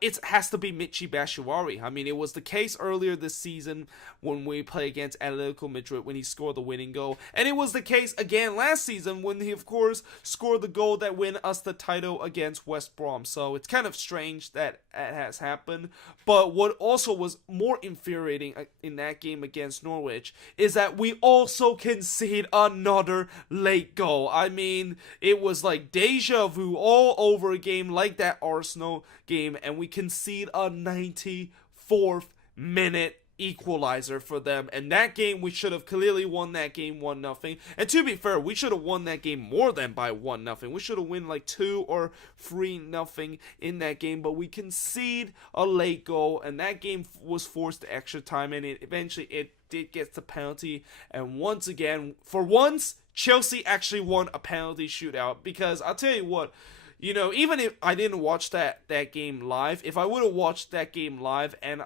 it has to be Michi Batshuayi. I mean, it was the case earlier this season when we play against Atletico Madrid when he scored the winning goal, and it was the case again last season when he, of course, scored the goal that win us the title against West Brom. So it's kind of strange that it has happened. But what also was more infuriating in that game against Norwich is that we also concede another late goal. I mean, it was like deja vu all over again, like that Arsenal game, and we concede a 94th minute equalizer for them. And that game, we should have clearly won that game 1-0. And to be fair, we should have won that game more than by 1-0. We should have won like 2 or 3-0 in that game, but we concede a late goal, and that game was forced to extra time, and it did get the penalty. And once again, for once, Chelsea actually won a penalty shootout, because I'll tell you what, you know, even if I didn't watch that game live, if I would have watched that game live and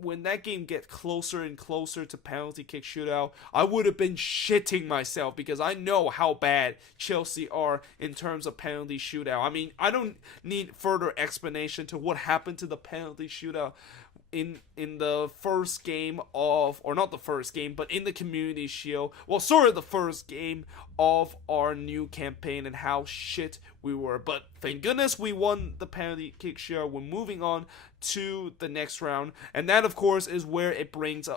when that game get closer and closer to penalty kick shootout, I would have been shitting myself, because I know how bad Chelsea are in terms of penalty shootout. I mean, I don't need further explanation to what happened to the penalty shootout in the first game of, or not the first game, but in the Community Shield, well, sort of the first game of our new campaign, and how shit we were. But thank goodness we won the penalty kick shootout. We're moving on to the next round, and that, of course, is where it brings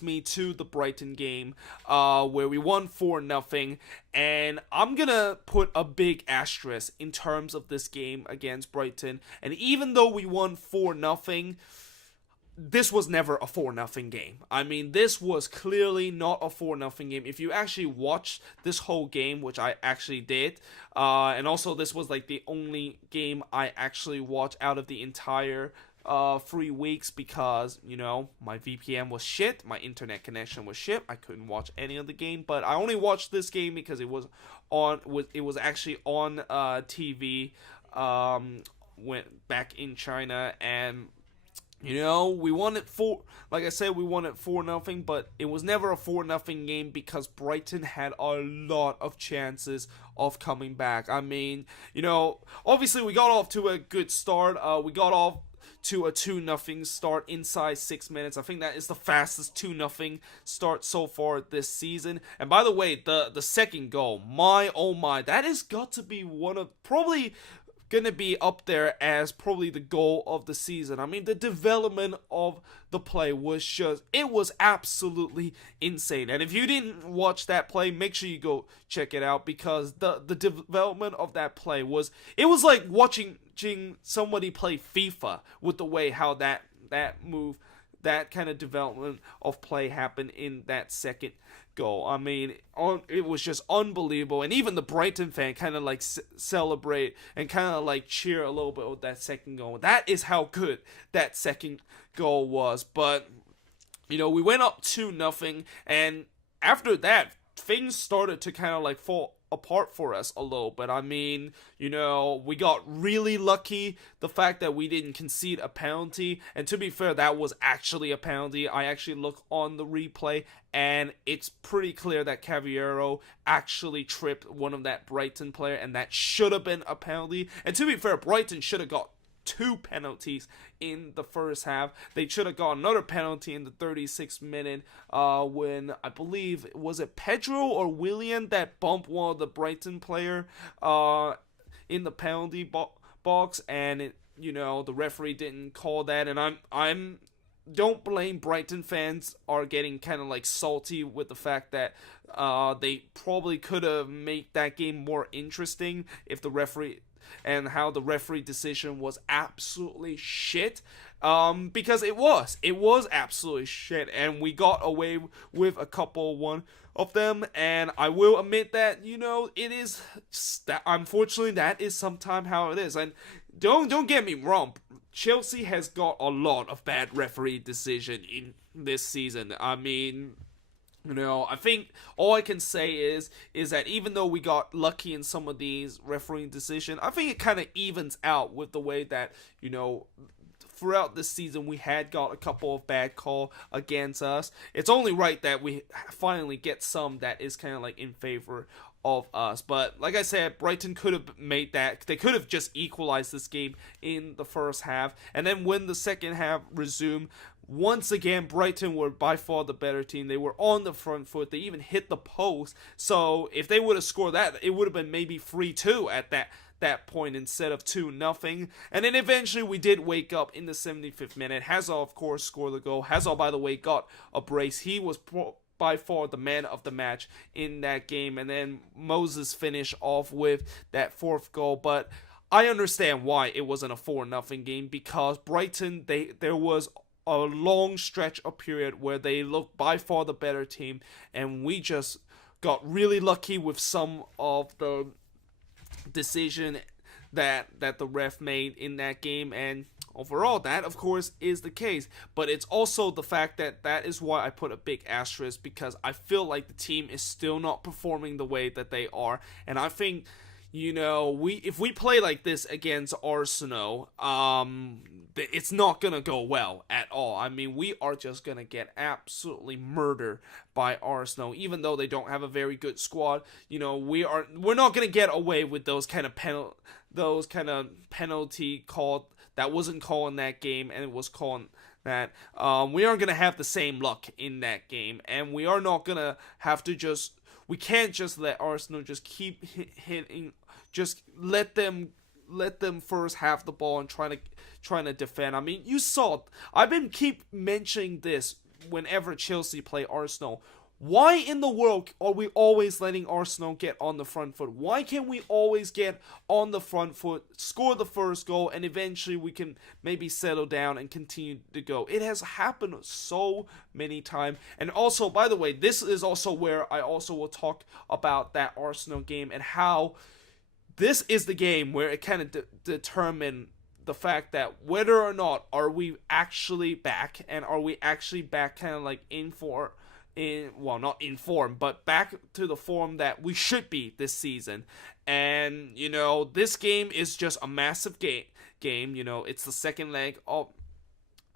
me to the Brighton game, where we won 4-0, and I'm gonna put a big asterisk in terms of this game against Brighton. And even though we won 4-0, this was never a 4-0 game. I mean, this was clearly not a 4-0 game. If you actually watch this whole game, which I actually did, and also this was like the only game I actually watched out of the entire 3 weeks, because, you know, my VPN was shit, my internet connection was shit, I couldn't watch any of the game. But I only watched this game because it was actually on TV went back in China. And you know, we won it like I said, we won it 4-0, but it was never a 4-0 game, because Brighton had a lot of chances of coming back. I mean, you know, obviously we got off to a good start. We got off to a 2-0 start inside 6 minutes. I think that is the fastest 2-0 start so far this season. And by the way, the second goal, my oh my, that has got to be one of, probably gonna be up there as probably the goal of the season. I mean, the development of the play was just, it was absolutely insane. And if you didn't watch that play, make sure you go check it out, because the development of that play was, it was like watching somebody play FIFA, with the way how that move, that kind of development of play happened in that second goal. I mean, it was just unbelievable. And even the Brighton fan kind of like celebrate and kind of like cheer a little bit with that second goal. That is how good that second goal was. But, you know, we went up 2-0, and after that, things started to kind of like fall apart for us a little bit. I mean, you know, we got really lucky, the fact that we didn't concede a penalty, and to be fair, that was actually a penalty. I actually look on the replay, and it's pretty clear that Cavallero actually tripped one of that Brighton player, and that should have been a penalty. And to be fair, Brighton should have got 2 penalties in the first half. They should have got another penalty in the 36th minute, when, I believe, was it Pedro or Willian that bumped one of the Brighton player in the penalty box, and it, you know, the referee didn't call that. And I'm don't blame Brighton fans are getting kind of like salty with the fact that they probably could have made that game more interesting if the referee, and how the referee decision was absolutely shit, because it was absolutely shit, and we got away with a couple one of them. And I will admit that, you know, it is that, unfortunately, that is sometimes how it is. And don't get me wrong, Chelsea has got a lot of bad referee decision in this season. I mean, I think all I can say is that even though we got lucky in some of these refereeing decisions, I think it kind of evens out with the way that, throughout this season we had got a couple of bad call against us. It's only right that we finally get some that is kind of like in favor of us. But like I said, Brighton could have made that. They could have just equalized this game in the first half, and then when the second half resumed, once again, Brighton were by far the better team. They were on the front foot. They even hit the post. So if they would have scored that, it would have been maybe 3-2 at that point instead of 2-0. And then eventually we did wake up in the 75th minute. Hazard, of course, scored the goal. Hazard, by the way, got a brace. He was by far the man of the match in that game. And then Moses finished off with that fourth goal. But I understand why it wasn't a 4-0 game, because Brighton, there was a long stretch of period where they looked by far the better team, and we just got really lucky with some of the decision that the ref made in that game. And overall, that of course is the case, but it's also the fact that is why I put a big asterisk, because I feel like the team is still not performing the way that they are. And I think, if we play like this against Arsenal, it's not gonna go well at all. I mean, we are just gonna get absolutely murdered by Arsenal, even though they don't have a very good squad. We're not gonna get away with those kind of penalty called that wasn't called in that game, and it was called that. We aren't gonna have the same luck in that game, and we are not gonna have to we can't just let Arsenal just keep hitting. Just let them first have the ball and trying to defend. I mean, you saw. I've been keep mentioning this whenever Chelsea play Arsenal. Why in the world are we always letting Arsenal get on the front foot? Why can't we always get on the front foot, score the first goal, and eventually we can maybe settle down and continue to go? It has happened so many times. And also, by the way, this is also where I also will talk about that Arsenal game and how this is the game where it kind of determined the fact that whether or not are we actually back, and are we actually back kind of like not in form, but back to the form that we should be this season. And, this game is just a massive game. It's the second leg of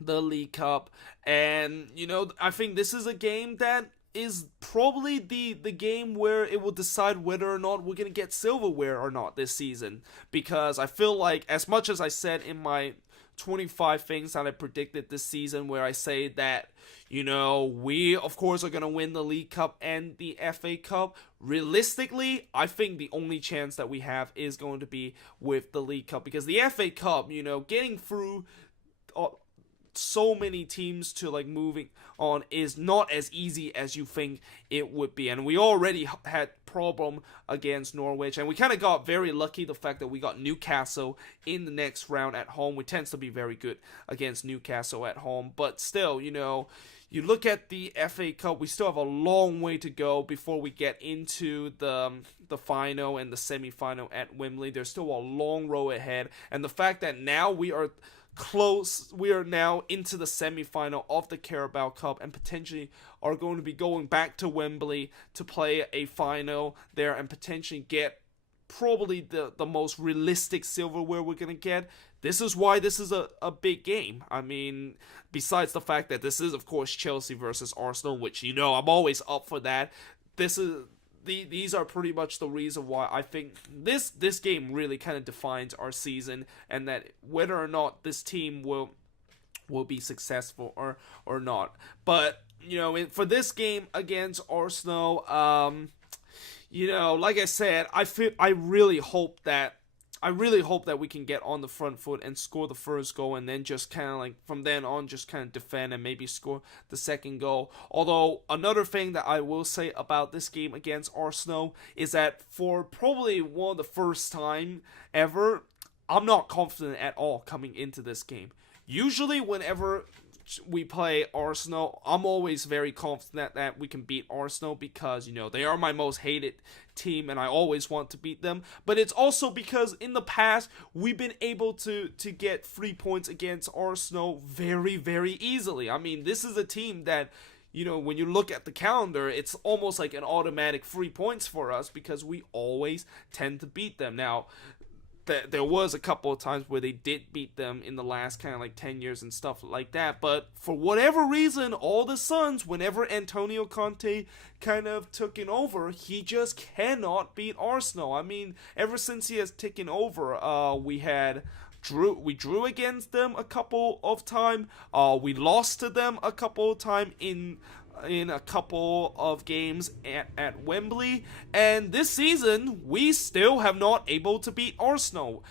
the League Cup. And, I think this is a game that is probably the game where it will decide whether or not we're going to get silverware or not this season. Because I feel like, as much as I said in my 25 things that I predicted this season, where I say that, we of course are going to win the League Cup and the FA Cup, realistically, I think the only chance that we have is going to be with the League Cup. Because the FA Cup, getting through so many teams to like moving on is not as easy as you think it would be. And we already had problem against Norwich, and we kind of got very lucky the fact that we got Newcastle in the next round at home. We tend to be very good against Newcastle at home, but still, you look at the FA Cup, we still have a long way to go before we get into the final and the semi-final at Wembley. There's still a long road ahead, and the fact that now we are now into the semi-final of the Carabao Cup, and potentially are going to be going back to Wembley to play a final there and potentially get probably the most realistic silverware we're going to get. This is why this is a big game. I mean, besides the fact that this is, of course, Chelsea versus Arsenal, which, I'm always up for that. These are pretty much the reason why I think this game really kind of defines our season, and that whether or not this team will be successful or not. But, for this game against Arsenal, like I said, I really hope that we can get on the front foot and score the first goal, and then just kind of like from then on just kind of defend and maybe score the second goal. Although another thing that I will say about this game against Arsenal is that for probably one of the first time ever, I'm not confident at all coming into this game. Usually whenever we play Arsenal, I'm always very confident that we can beat Arsenal, because they are my most hated team and I always want to beat them. But it's also because in the past we've been able to get 3 points against Arsenal very, very easily. I mean, this is a team that when you look at the calendar, it's almost like an automatic 3 points for us because we always tend to beat them. Now, there was a couple of times where they did beat them in the last kind of like 10 years and stuff like that, but for whatever reason, all the Suns, whenever Antonio Conte kind of took it over, he just cannot beat Arsenal. I mean, ever since he has taken over, we drew against them a couple of times. We lost to them a couple of times in a couple of games at Wembley, and this season we still have not able to beat Arsenal.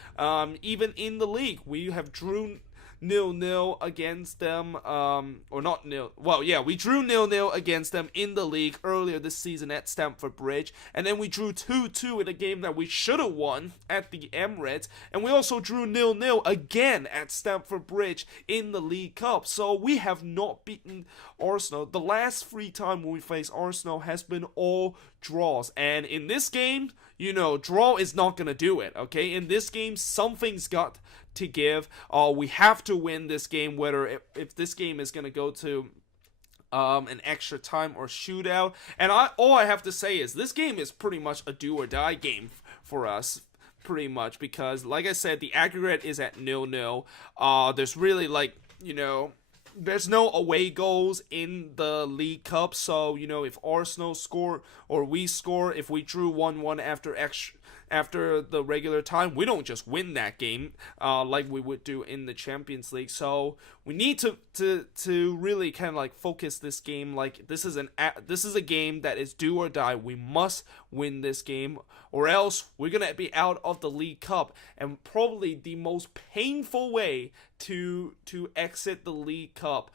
Even in the league, we have drew 0-0 against them, or not nil. Well, yeah, we drew 0-0 against them in the league earlier this season at Stamford Bridge, and then we drew 2-2 in a game that we should have won at the Emirates, and we also drew 0-0 again at Stamford Bridge in the League Cup. So we have not beaten Arsenal. The last 3 times when we face Arsenal has been all draws, and in this game, draw is not gonna do it. Okay, in this game, something's got to give. We have to win this game, whether if this game is going to go to an extra time or shootout. And all I have to say is this game is pretty much a do or die game for us, pretty much, because like I said, the aggregate is at 0-0. There's really there's no away goals in the League Cup, so if Arsenal score or we score, if we drew 1-1 after the regular time, we don't just win that game like we would do in the Champions League. So we need to really kind of like focus this game like this is a game that is do or die. We must win this game, or else we're gonna be out of the League Cup. And probably the most painful way to exit the League Cup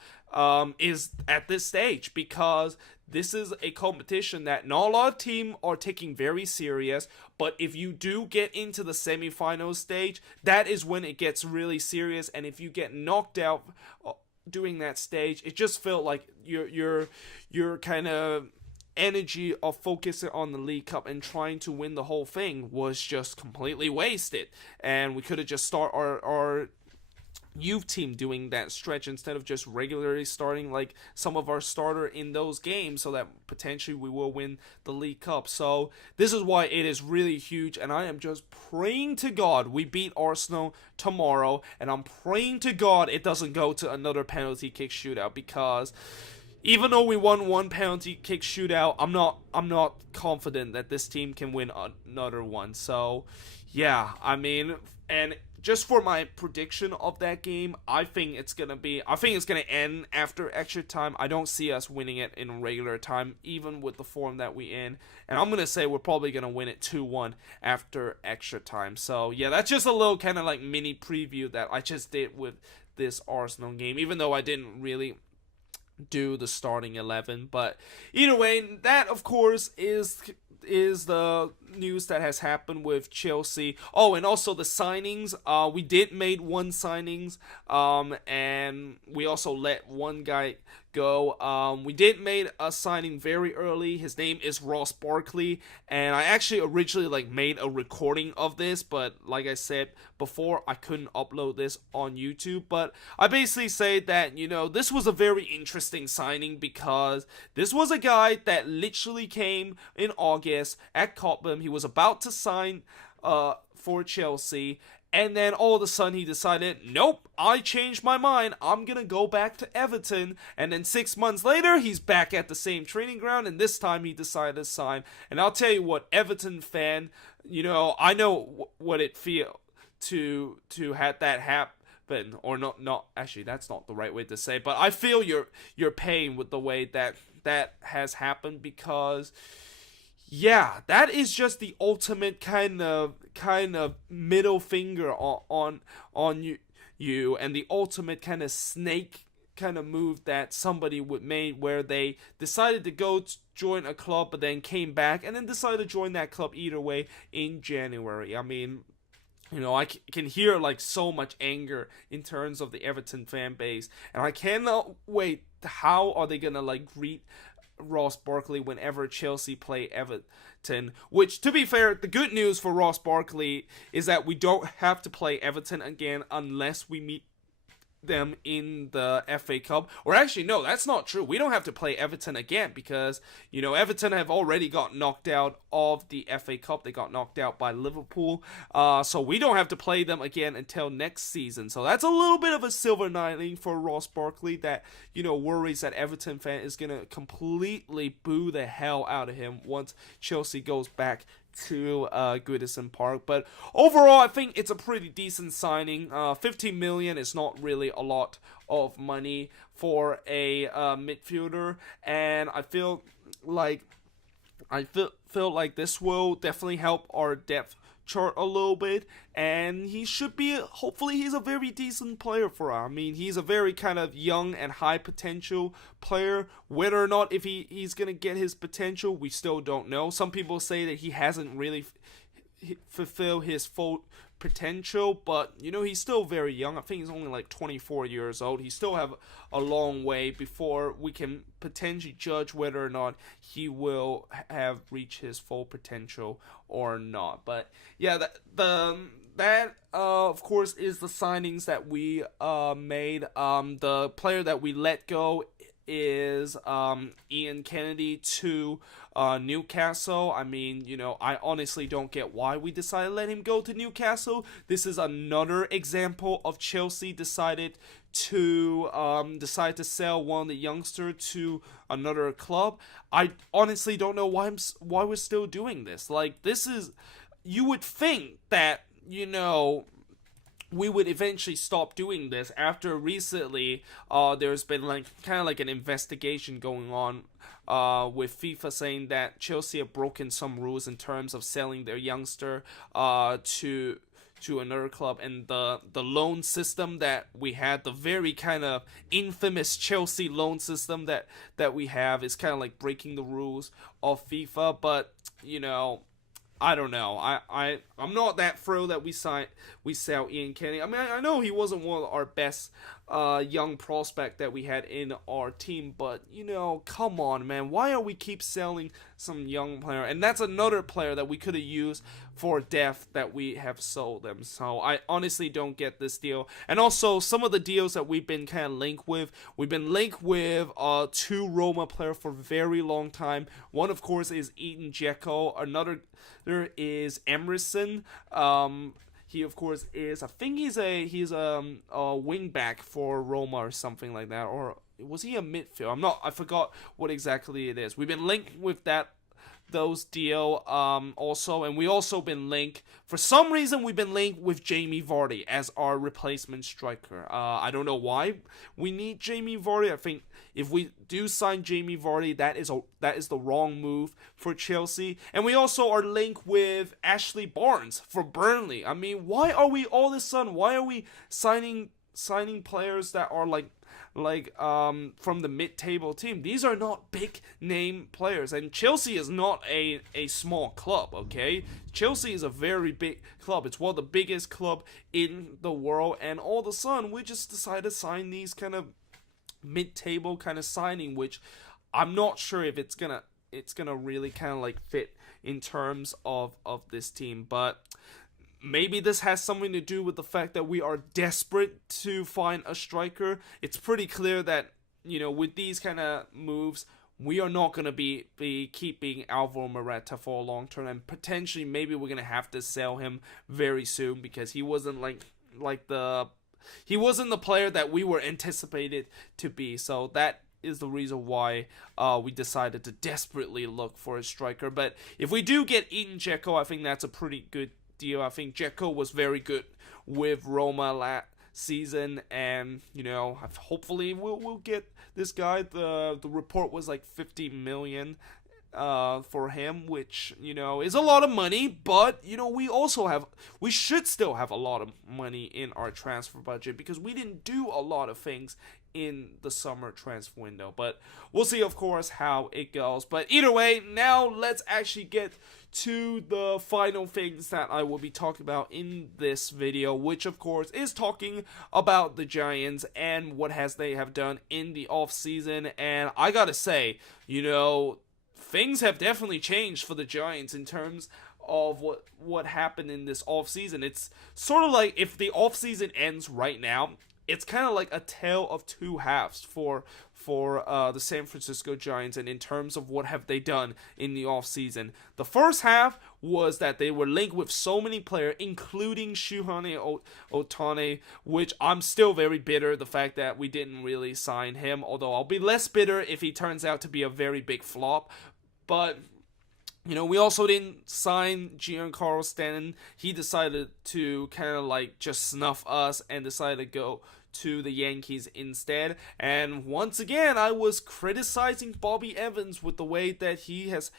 is at this stage, because this is a competition that not a lot of teams are taking very serious, but if you do get into the semifinal stage, that is when it gets really serious. And if you get knocked out during that stage, it just felt like your kind of energy of focusing on the League Cup and trying to win the whole thing was just completely wasted. And we could have just started our youth team doing that stretch instead of just regularly starting like some of our starter in those games, so that potentially we will win the League Cup. So this is why it is really huge, and I am just praying to God we beat Arsenal tomorrow, and I'm praying to God it doesn't go to another penalty kick shootout, because even though we won one penalty kick shootout, I'm not confident that this team can win another one. So yeah, I mean, and just for my prediction of that game, I think it's gonna end after extra time. I don't see us winning it in regular time, even with the form that we in. And I'm gonna say we're probably gonna win it 2-1 after extra time. So yeah, that's just a little kind of like mini preview that I just did with this Arsenal game, even though I didn't really do the starting 11. But either way, that of course is the news that has happened with Chelsea. Oh, and also the signings. We did made one signings, and we also let one guy go. We did made a signing very early. His name is Ross Barkley, and I actually originally made a recording of this, but like I said before, I couldn't upload this on YouTube. But I basically say that this was a very interesting signing, because this was a guy that literally came in August at Cobham. He was about to sign for Chelsea, and then all of a sudden he decided, nope, I changed my mind, I'm going to go back to Everton. And then 6 months later, he's back at the same training ground, and this time he decided to sign. And I'll tell you what, Everton fan, I know what it feels to have that happen. Or not actually, that's not the right way to say, but I feel your pain with the way that has happened, because yeah, that is just the ultimate kind of middle finger on you, and the ultimate kind of snake kind of move that somebody would make, where they decided to go join a club but then came back and then decided to join that club either way in January. I mean, I can hear so much anger in terms of the Everton fan base, and I cannot wait. How are they gonna greet Ross Barkley whenever Chelsea play Everton? Which, to be fair, the good news for Ross Barkley is that we don't have to play Everton again unless we them in the FA Cup. Or actually, no, that's not true. We don't have to play Everton again because, Everton have already got knocked out of the FA Cup. They got knocked out by Liverpool. So we don't have to play them again until next season. So that's a little bit of a silver lining for Ross Barkley that, worries that Everton fan is going to completely boo the hell out of him once Chelsea goes back to Goodison Park. But overall, I think it's a pretty decent signing. 15 million is not really a lot of money for a midfielder, and I feel like this will definitely help our depth chart a little bit, and hopefully he's a very decent player for us. I mean, he's a very kind of young and high potential player. Whether or not if he's gonna get his potential, we still don't know. Some people say that he hasn't really fulfilled his full potential, but he's still very young. I think he's only like 24 years old. He still have a long way before we can potentially judge whether or not he will have reached his full potential or not. But yeah, that of course is the signings that we made. The player that we let go is Ian Kennedy to Newcastle. I mean, I honestly don't get why we decided to let him go to Newcastle. This is another example of Chelsea decided to sell one of the youngster to another club. I honestly don't know why we're still doing this. Like, this is, you would think that we would eventually stop doing this after recently there's been kind of like an investigation going on with FIFA saying that Chelsea have broken some rules in terms of selling their youngster to another club, and the loan system that we had, the very kind of infamous Chelsea loan system that we have, is kind of like breaking the rules of FIFA. But I don't know. I'm not that thrilled that we sell Ian Kennedy. I mean, I know he wasn't one of our best young prospect that we had in our team, but come on, man. Why are we keep selling some young player? And that's another player that we could have used for depth that we have sold them. So I honestly don't get this deal. And also some of the deals that we've been kind of linked with. We've been linked with two Roma players for a very long time. One, of course, is Edin Dzeko. Another is Emerson. He, of course, is, I think he's a wing back for Roma or something like that, or was he a midfield? I forgot what exactly it is. We've been linked with those deal also, and we also been linked, for some reason we've been linked with Jamie Vardy as our replacement striker. I don't know why we need Jamie Vardy. I think if we do sign Jamie Vardy, that is the wrong move for Chelsea. And we also are linked with Ashley Barnes for Burnley. I mean, why are we all of a sudden, why are we signing players that are like from the mid-table team? These are not big name players, and Chelsea is not a small club, okay? Chelsea is a very big club. It's one of the biggest club in the world, and all of a sudden we just decided to sign these kind of mid-table kind of signing, which I'm not sure if it's gonna really kind of like fit in terms of this team. But maybe this has something to do with the fact that we are desperate to find a striker. It's pretty clear that, with these kind of moves, we are not going to be keeping Alvaro Morata for a long term, and potentially maybe we're going to have to sell him very soon because he wasn't he wasn't the player that we were anticipated to be. So that is the reason why we decided to desperately look for a striker. But if we do get Edin Dzeko, I think that's a pretty good deal. I think Dzeko was very good with Roma last season, and hopefully we'll get this guy. The report was like 50 million for him, which is a lot of money, but we should still have a lot of money in our transfer budget because we didn't do a lot of things in the summer transfer window. But we'll see, of course, how it goes. But either way, now let's actually get to the final things that I will be talking about in this video, which of course is talking about the Giants and what they have done in the off season. And I gotta say, things have definitely changed for the Giants in terms of what happened in this off season. It's sort of like if the off season ends right now, it's kind of like a tale of two halves for the San Francisco Giants, and in terms of what have they done in the offseason. The first half was that they were linked with so many players, including Shuhane Otani, which I'm still very bitter the fact that we didn't really sign him, although I'll be less bitter if he turns out to be a very big flop. But we also didn't sign Giancarlo Stanton. He decided to kind of like just snuff us and decided to go to the Yankees instead. And once again, I was criticizing Bobby Evans with the way that he has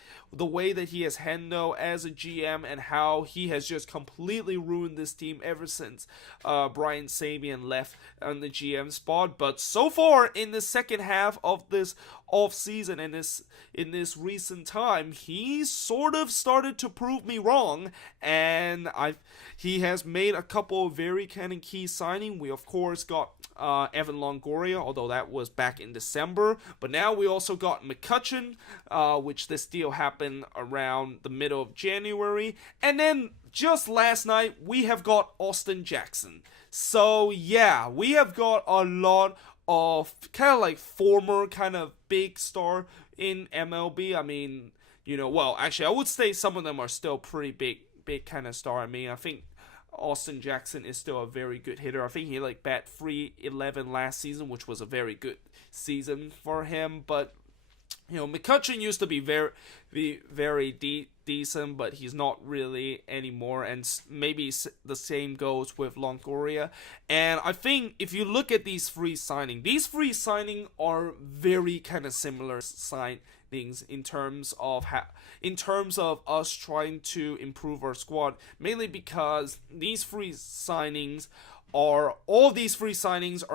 handled as a GM, and how he has just completely ruined this team ever since Brian Sabean left on the GM spot. But so far in the second half of this offseason and in this recent time, he sort of started to prove me wrong, and he has made a couple of very kind of key signings. We of course got Evan Longoria, although that was back in December, but now we also got McCutchen, which this deal happened around the middle of January, and then just last night we have got Austin Jackson. So yeah, we have got a lot of kind of like former kind of big star in MLB. I mean, well, actually I would say some of them are still pretty big kind of star. I mean, I think Austin Jackson is still a very good hitter. I think he bat .311 last season, which was a very good season for him. But McCutchen used to be very decent, but he's not really anymore. And maybe the same goes with Longoria. And I think if you look at these three signings are very kind of similar signings in terms of us trying to improve our squad, mainly because these three signings are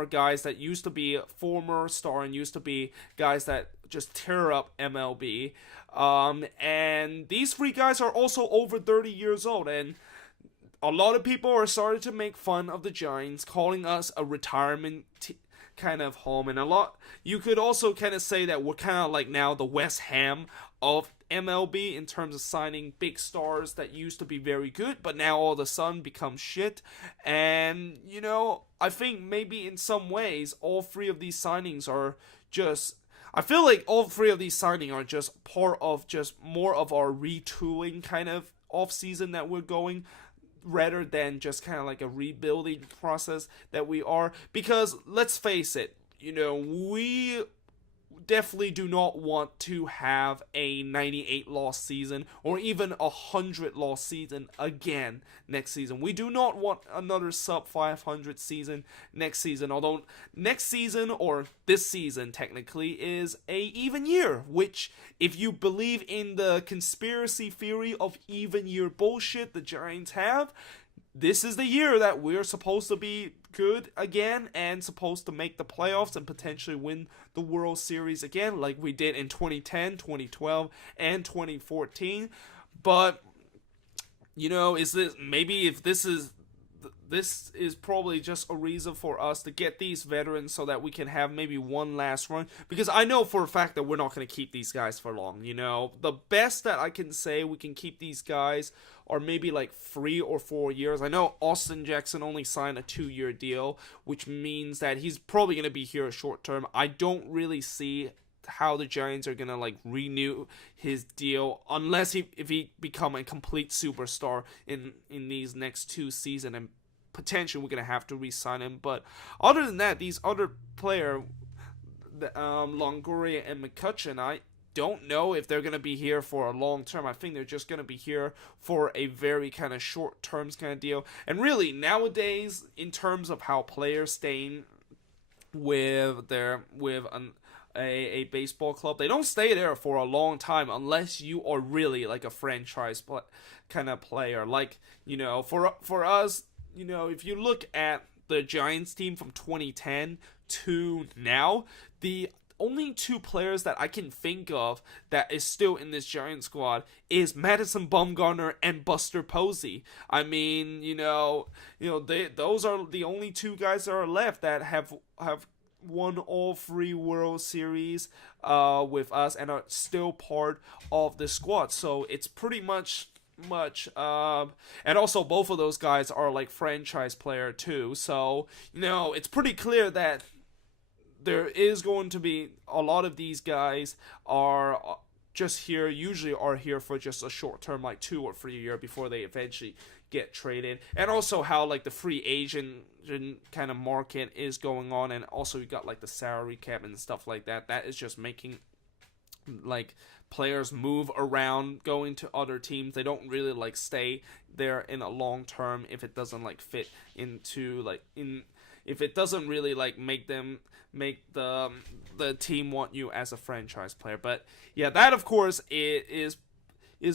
guys that used to be former star and used to be guys that just tear up MLB. And these three guys are also over 30 years old, and a lot of people are starting to make fun of the Giants, calling us a retirement kind of home, and you could also kind of say that we're kind of like now the West Ham of MLB in terms of signing big stars that used to be very good, but now all of a sudden become shit. And I think maybe in some ways all three of these signings are just, I feel like all three of these signings are just part of just more of our retooling kind of off-season that we're going, rather than just kind of like a rebuilding process that we are. Because let's face it, we definitely do not want to have a 98 loss season or even a 100 loss season again next season. We do not want another sub 500 season next season, although next season, or this season technically, is a even year, which if you believe in the conspiracy theory of even year bullshit the Giants have, this is the year that we're supposed to be good again and supposed to make the playoffs and potentially win the World Series again, like we did in 2010, 2012, and 2014. But is this is probably just a reason for us to get these veterans so that we can have maybe one last run, because I know for a fact that we're not going to keep these guys for long. The best that I can say we can keep these guys are maybe like 3 or 4 years. I know Austin Jackson only signed a 2-year deal, which means that he's probably going to be here short term. I don't really see how the Giants are gonna renew his deal unless if he become a complete superstar in these next 2 seasons, and potentially we're gonna have to re-sign him. But other than that, these other player, Longoria and McCutchen, I don't know if they're gonna be here for a long term. I think they're just gonna be here for a very kind of short terms kind of deal. And really nowadays, in terms of how players staying with a baseball club, they don't stay there for a long time unless you are really like a franchise kind of player. Like, for us, if you look at the Giants team from 2010 to now, the only 2 players that I can think of that is still in this Giant squad is Madison Bumgarner and Buster Posey. I mean, those are the only 2 guys that are left that have won all 3 World Series with us and are still part of the squad. So it's pretty much much. And also both of those guys are like franchise player too. So it's pretty clear that there is going to be a lot of these guys are just here, usually are here for just a short term, like 2 or 3 years before they eventually get traded. And also how like the free agent kind of market is going on, and also you got like the salary cap and stuff like that. That is just making like players move around, going to other teams. They don't really like stay there in a long term if it doesn't like fit into like in if it doesn't really like make the team want you as a franchise player. But yeah, that of course is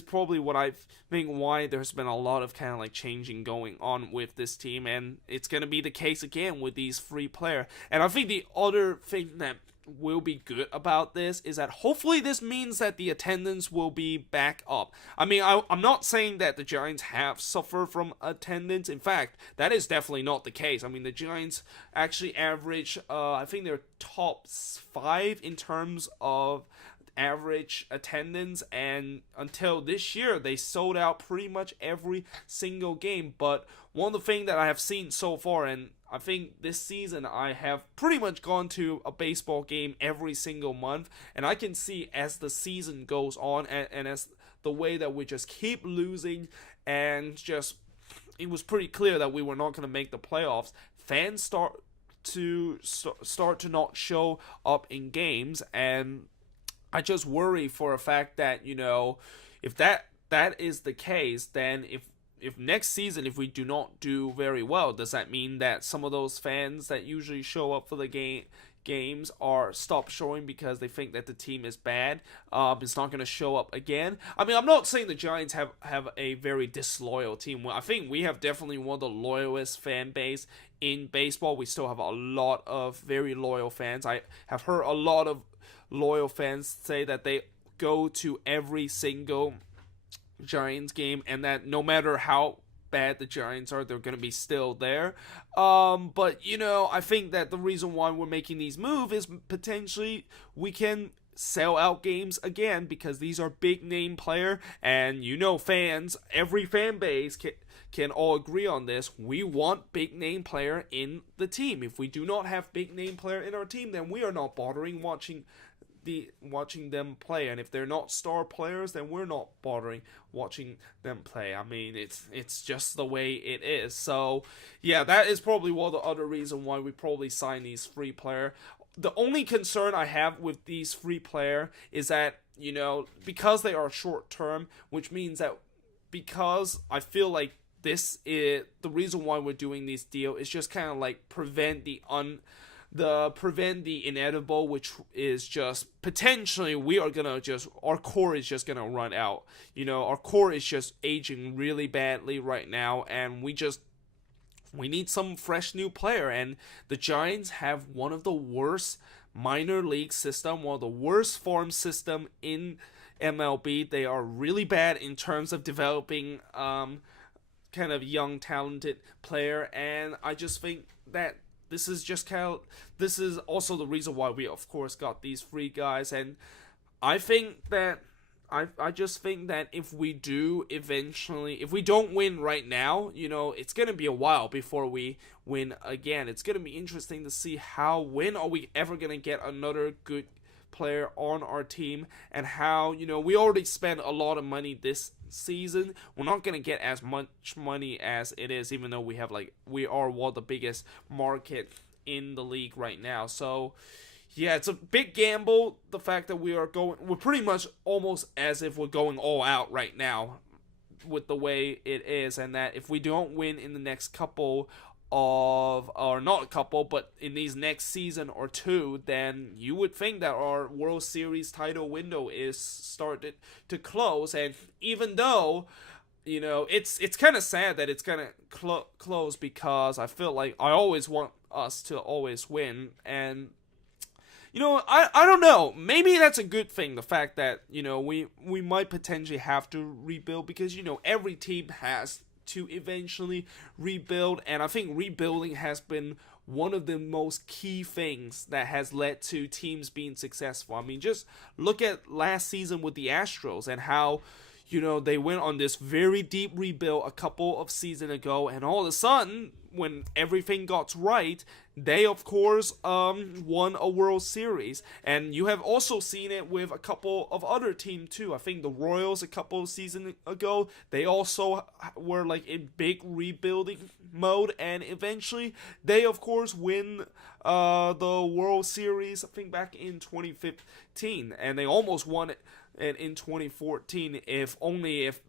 probably what I think why there's been a lot of kind of like changing going on with this team, and it's going to be the case again with these free player. And I think the other thing that will be good about this is that hopefully this means that the attendance will be back up. I mean, I'm not saying that the Giants have suffered from attendance. In fact, that is definitely not the case. I mean, the Giants actually average, I think they're top 5 in terms of average attendance, and until this year they sold out pretty much every single game. But one of the things that I have seen so far, and I think this season I have pretty much gone to a baseball game every single month, and I can see as the season goes on and as the way that we just keep losing, and just it was pretty clear that we were not going to make the playoffs, fans start to not show up in games. And I just worry for a fact that, if that is the case, then if next season, if we do not do very well, does that mean that some of those fans that usually show up for the games are stop showing because they think that the team is bad? It's not going to show up again. I mean, I'm not saying the Giants have a very disloyal team. I think we have definitely one of the loyalist fan base in baseball. We still have a lot of very loyal fans. I have heard a lot of loyal fans say that they go to every single Giants game, and that no matter how bad the Giants are, they're going to be still there. But I think that the reason why we're making these moves is potentially we can sell out games again, because these are big name player, and fans, every fan base can all agree on this. We want big name player in the team. If we do not have big name player in our team, then we are not bothering watching them play. And if they're not star players, then we're not bothering watching them play. I mean, it's just the way it is. So yeah, that is probably one of the other reason why we probably sign these free player. The only concern I have with these free player is that, because they are short term, which means that because I feel like this is the reason why we're doing this deal is just kind of like prevent the inevitable, which is just potentially our core is just gonna run out. Our core is just aging really badly right now, and we need some fresh new player. And the Giants have one of the worst minor league system, one of the worst farm system in MLB. They are really bad in terms of developing kind of young talented player, and I just think that this is also the reason why we of course got these free guys. And I think that I just think that if we don't win right now, it's going to be a while before we win again. It's going to be interesting to see when are we ever going to get another good player on our team, and how, we already spent a lot of money this season. We're not going to get as much money as it is, even though we are one of the biggest market in the league right now. So yeah, it's a big gamble, the fact that we're pretty much almost as if we're going all out right now with the way it is, and that if we don't win in the next but in these next season or two, then you would think that our World Series title window is started to close. And even though, it's kind of sad that it's gonna close, because I feel like I always want us to always win. And I don't know, maybe that's a good thing, the fact that we might potentially have to rebuild, because every team has to eventually rebuild, and I think rebuilding has been one of the most key things that has led to teams being successful. I mean, just look at last season with the Astros and how you know, they went on this very deep rebuild a couple of seasons ago, and all of a sudden, when everything got right, they of course won a World Series. And you have also seen it with a couple of other teams too. I think the Royals a couple of seasons ago, they also were like in big rebuilding mode, and eventually they of course win the World Series, I think back in 2015, and they almost won it in 2014, if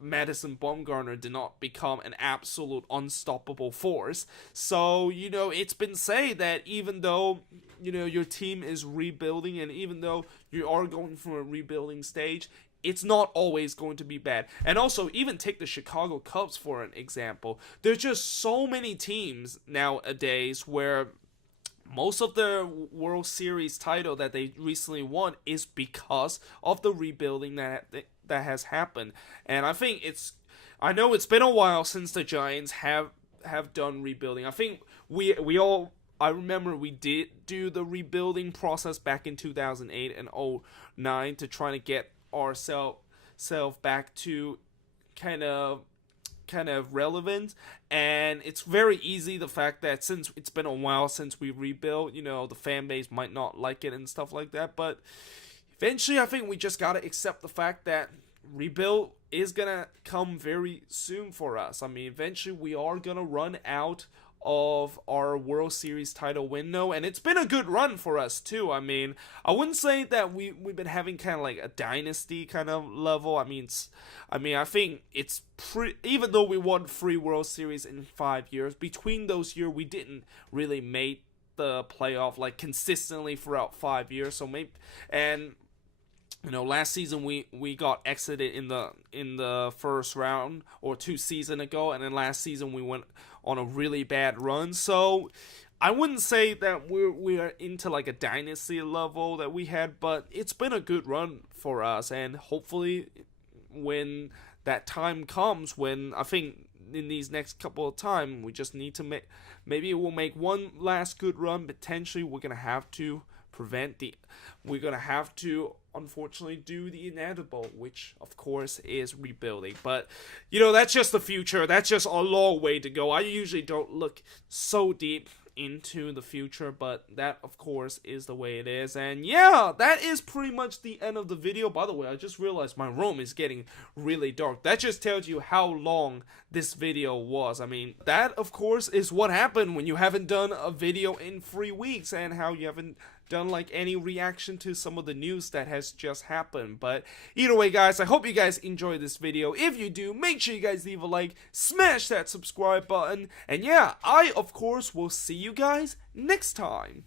Madison Bumgarner did not become an absolute unstoppable force. So, you know, it's been said that even though, you know, your team is rebuilding, and even though you are going through a rebuilding stage, it's not always going to be bad. And also, even take the Chicago Cubs for an example. There's just so many teams nowadays where most of the World Series title that they recently won is because of the rebuilding that has happened. And I think I know it's been a while since the Giants have done rebuilding. I think I remember we did do the rebuilding process back in 2008 and 2009 to try to get ourselves back to kind of relevant. And it's very easy, the fact that since it's been a while since we rebuilt, you know, the fan base might not like it and stuff like that, but eventually I think we just gotta accept the fact that rebuild is gonna come very soon for us. I mean, eventually we are gonna run out of our World Series title window, and it's been a good run for us too. I mean, I wouldn't say that we've been having kind of like a dynasty kind of level. I mean, I think it's even though we won 3 World Series in 5 years, between those years we didn't really make the playoff like consistently throughout 5 years. So maybe, and you know, last season we got exited in the first round, or 2 seasons ago, and then last season we went on a really bad run. So I wouldn't say that we are into like a dynasty level that we had, but it's been a good run for us, and hopefully when that time comes, when I think in these next couple of time we just need to maybe we'll make one last good run. Potentially we're gonna have to unfortunately do the inevitable, which of course is rebuilding. But you know, that's just the future. That's just a long way to go. I usually don't look so deep into the future, but that of course is the way it is. And yeah, that is pretty much the end of the video. By the way, I just realized my room is getting really dark. That just tells you how long this video was. I mean, that of course is what happened when you haven't done a video in 3 weeks, and how you haven't done like any reaction to some of the news that has just happened. But either way, guys, I hope you guys enjoyed this video. If you do, make sure you guys leave a like, smash that subscribe button, and yeah, I of course will see you guys next time.